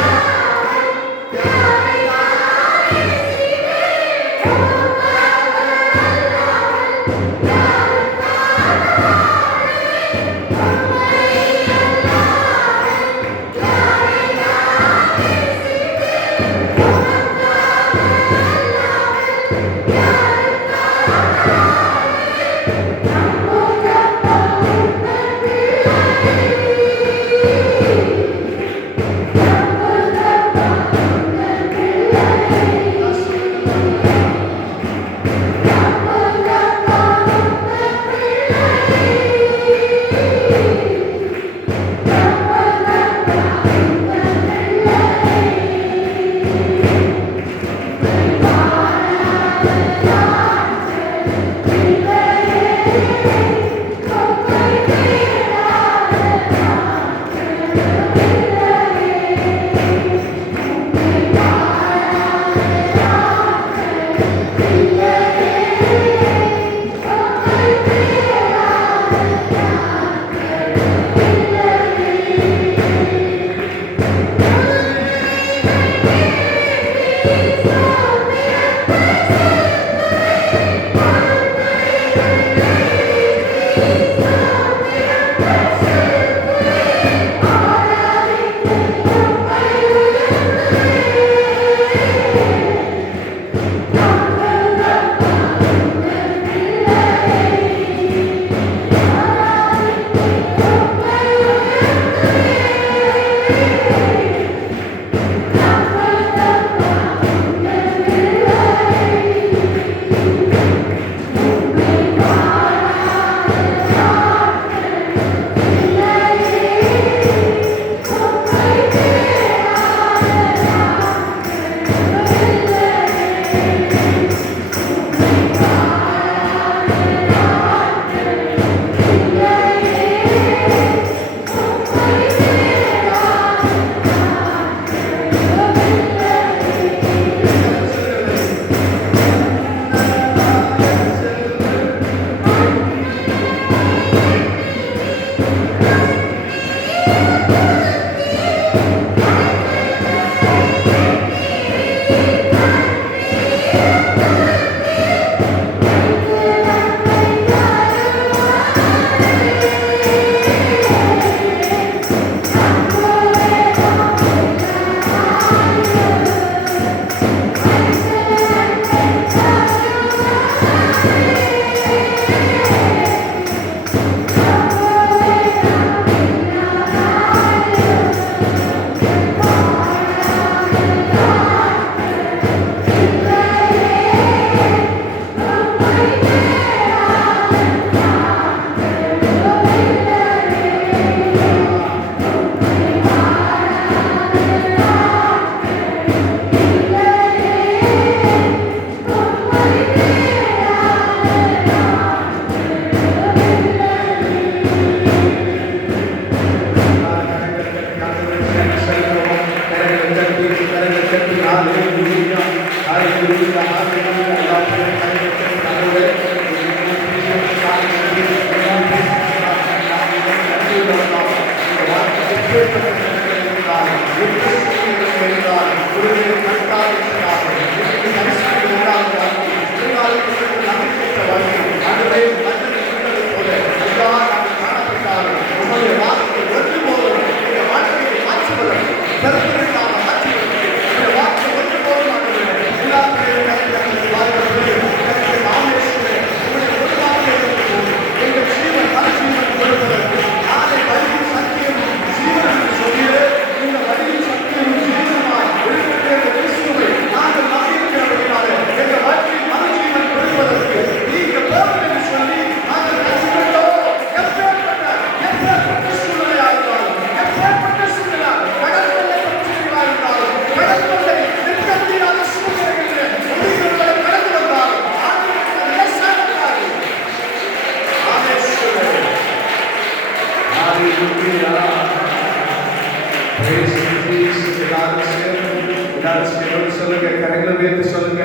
சொல்லுங்க, கரங்களை உயர்த்தி சொல்லுங்க,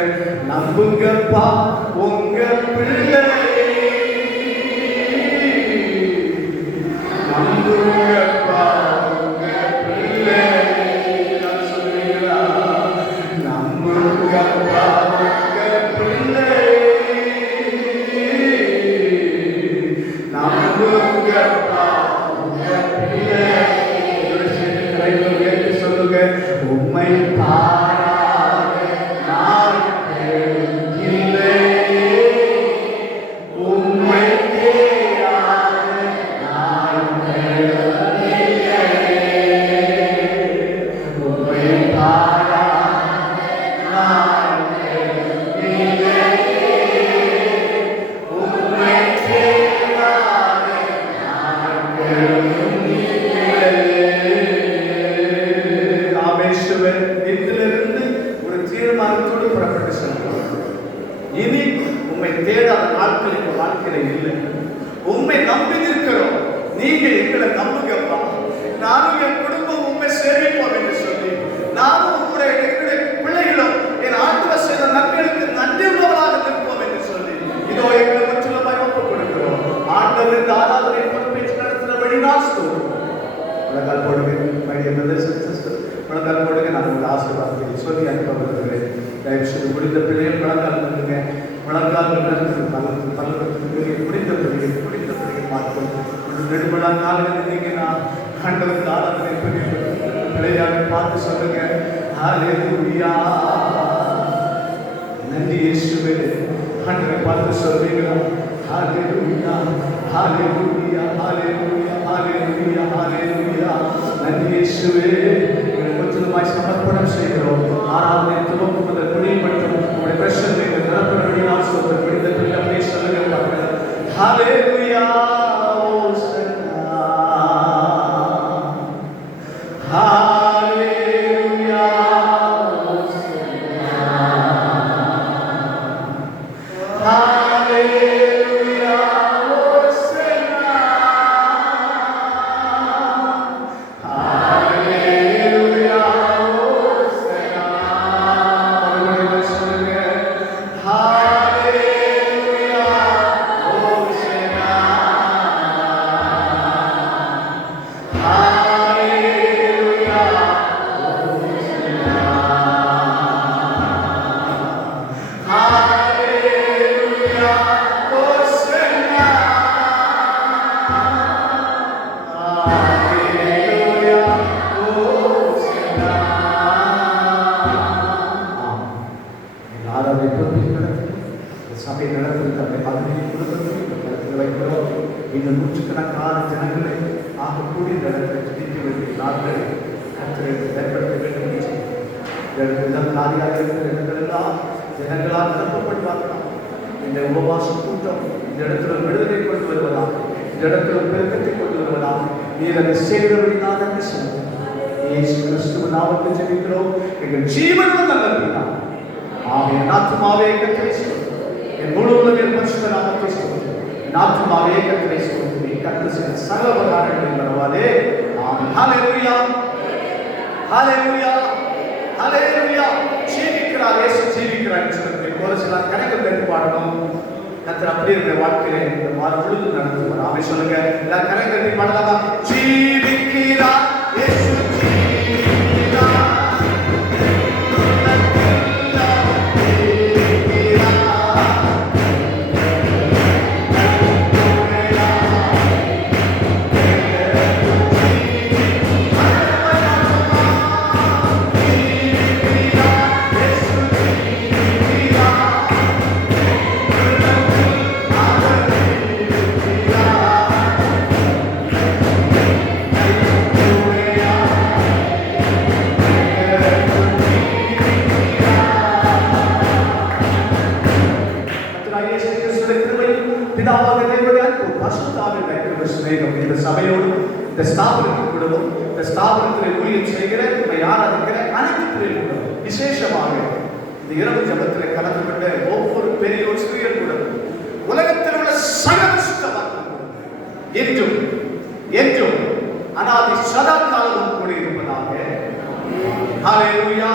நம்புங்கப்பா உங்க பிள்ளை, நம்புங்கப்பா உங்க பிள்ளை. சொல்லுவீங்களா? நம்புங்கப்பா உங்க பிள்ளை, நம்புங்கப்பா உங்க பிள்ளை. கரங்களை உயர்த்தி சொல்லுங்க, உம்மை பாராத நாட்கள் இல்லை, உம்மை தேடாத நாட்கள் இல்லை, உம்மை பாராத நாட்கள் இல்லை, உம்மை தேடாத நாட்கள் இல்லை. ராமேஸ்வரன் இதிலிருந்து ஒரு தீர்மானத்தோடு புறப்பட்டு சென்றோம். இனி உம்மை தேடாத நாட்கள் எங்க வாழ்க்கையில இல்லை. உண்மை நம்பி இருக்கிறோம். நீங்க எங்களை நம்புங்கப்பா, நானும் என் குடும்பம் உண்மை சேமிப்போம் என்று சொல்லி, நானும் உங்களுடைய எங்களுடைய பிள்ளைகளும் என் ஆண்டவர் செய்த நன்மைகளுக்கு நன்றி உள்ளவர்களாக நிற்போம் என்று சொல்லி, இதோ எங்களை முற்றிலுமாய் ஒப்புக் கொடுக்கிறோம். ஆண்டவர் இந்த ஆராதனை பொறுப்பேற்று நடத்துகிறபடி நான் ஸ்தோத்திரம். முழங்கால் போடுங்க, மைடியர் பிரதர்ஸ் அண்ட் சிஸ்டர்ஸ், முழங்கால் போடுங்க. நான் உங்கள் ஆசீர்வாதத்தை சொல்லி அனுப்ப வருகிறேன். தயவுசெய்து முடிந்த பிள்ளையை முழங்கால் பண்ணுங்க. முழங்கால் முடிந்த பிள்ளையை பார்ப்போம். நெடுமழங்கால் இருந்தீங்கன்னா ஆண்டவர் ஆராதனை பிள்ளையாக பார்த்து சொல்லுங்க, ஹல்லேலூயா, நன்றி இயேசுவே. ஆண்டவரை பார்த்து சொல்றீங்களா? ஹல்லேலூயா, ஹல்லேலூயா, ஹல்லேலூயா, ஹல்லேலூயா, ஹல்லேலூயா, நன்றி இயேசுவே. கொஞ்சமாய் சமர்ப்பணம் செய்கிறோம். ஆராதனை துவக்கம் முதல் முடிவு மட்டும் உங்களுடைய பிரச்சனை நிரப்படி நான் சொல்ற பிடித்தத்தில் அப்படியே சொல்லுங்க பார்க்கிறேன். ஹல்லேலூயா, ஓசன்னா, ஹல்லேலூயா, ஓசன்னா, ஹல்லேலூயா, ஓசன்னா, ஹல்லேலூயா, ஓசன்னா. மறுபடியும் சொல்லுங்க, ஹல்லேலூயா, ஓசன்னா, ஹல்லேலூயா, ஓசன்னா, ஹல்லேலூயா, ஓசன்னா, ஹல்லேலூயா, ஓசன்னா. ஆராதனை பொறுப்பில் நடத்தி சபை நடத்துகிற பதினைந்து குடும்பத்தில் வைக்கிறோம். இந்த நூற்றுக்கணக்கான ஜனங்களை ஆக கூடி நடத்த ஜெபிக்க வேண்டிய நாட்களை கர்த்தரை ஏற்படுத்த வேண்டும் என்று இதன் காரியாக இருக்கிற இடங்களெல்லாம் ஜனங்களால் நிரப்பப்படுவார்களாம். இந்த உபவாச கூட்டம் இந்த இடத்துல விடுதலை கொண்டு வருவதாக, இந்த இடத்துல பெருக்கத்தை கொண்டு வருவதாக நீர் அதை செய்கிறபடி நான் நன்றி சொல்லுவோம். இயேசு கிறிஸ்துவின் நாமத்தில் ஜெபிக்கிறோம் எங்கள் ஜீவனும் நல்ல பிதா. ஆமென். என் ஆத்துமாவே கர்த்தரை ஸ்தோத்திரி, என் முழு உள்ளத்தின் பரிசுத்த நாமத்தை ஸ்தோத்திரி. என் ஆத்துமாவே கர்த்தரை ஸ்தோத்திரி, கர்த்தர் செய்த சகல உபகாரங்களை மறவாதே. ஆமென். ஹல்லேலூயா, ஹல்லேலூயா, ஹல்லேலூயா. ஜீவிக்கிறார், இயேசு ஜீவிக்கிறார் என்று சொல்லி ஒரு சில கணக்கு பேர் பாடணும். கர்த்தர் அப்படியே இந்த வாழ்க்கையில இந்த வாரம் முழுவதும் நடத்துவார். ஆமென் சொல்லுங்க. எல்லா கணக்கு கட்டி பாடலாமா? ஜீவிக்கிறார், இயேசு ஜீவிக்கிறார். இந்த சபையோடு இந்த ஸ்தாபனத்தின் குடும்பம், இந்த ஸ்தாபனத்தில் ஊழியம் செய்கிற ஆராதிக்கிற அனைத்து பிள்ளைகளும் விசேஷமாக இந்த இரவு ஜபத்தில் கலந்து கொண்ட ஒவ்வொரு பெரியோர் சிறியர் குடும்பம், உலகத்தில் உள்ள சகல சுத்தமாக என்றும் என்றும் அனாதி சதா காலமும் கூட இருப்பதாக. ஹalleluya.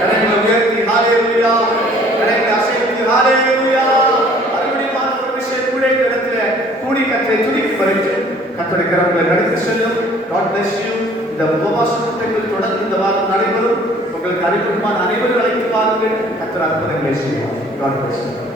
கரங்களை உயர்த்தி ஹalleluya, கரங்களை அசைத்து ஹalleluya. அருமையான ஒரு விஷயம் கூட இந்த இடத்துல கூடி கர்த்தரை துதிக்க வருது. கர்த்தருடைய கரங்களை நடத்தி செல்லும். God bless you. இந்த உபவாச கூட்டங்கள் தொடர்ந்து இந்த வாரம் நடைபெறும். உங்களுக்கு அறிமுகமான அனைவரும் அழைத்து வாருங்கள். கர்த்தர் அற்புதங்களை செய்வார். God bless you.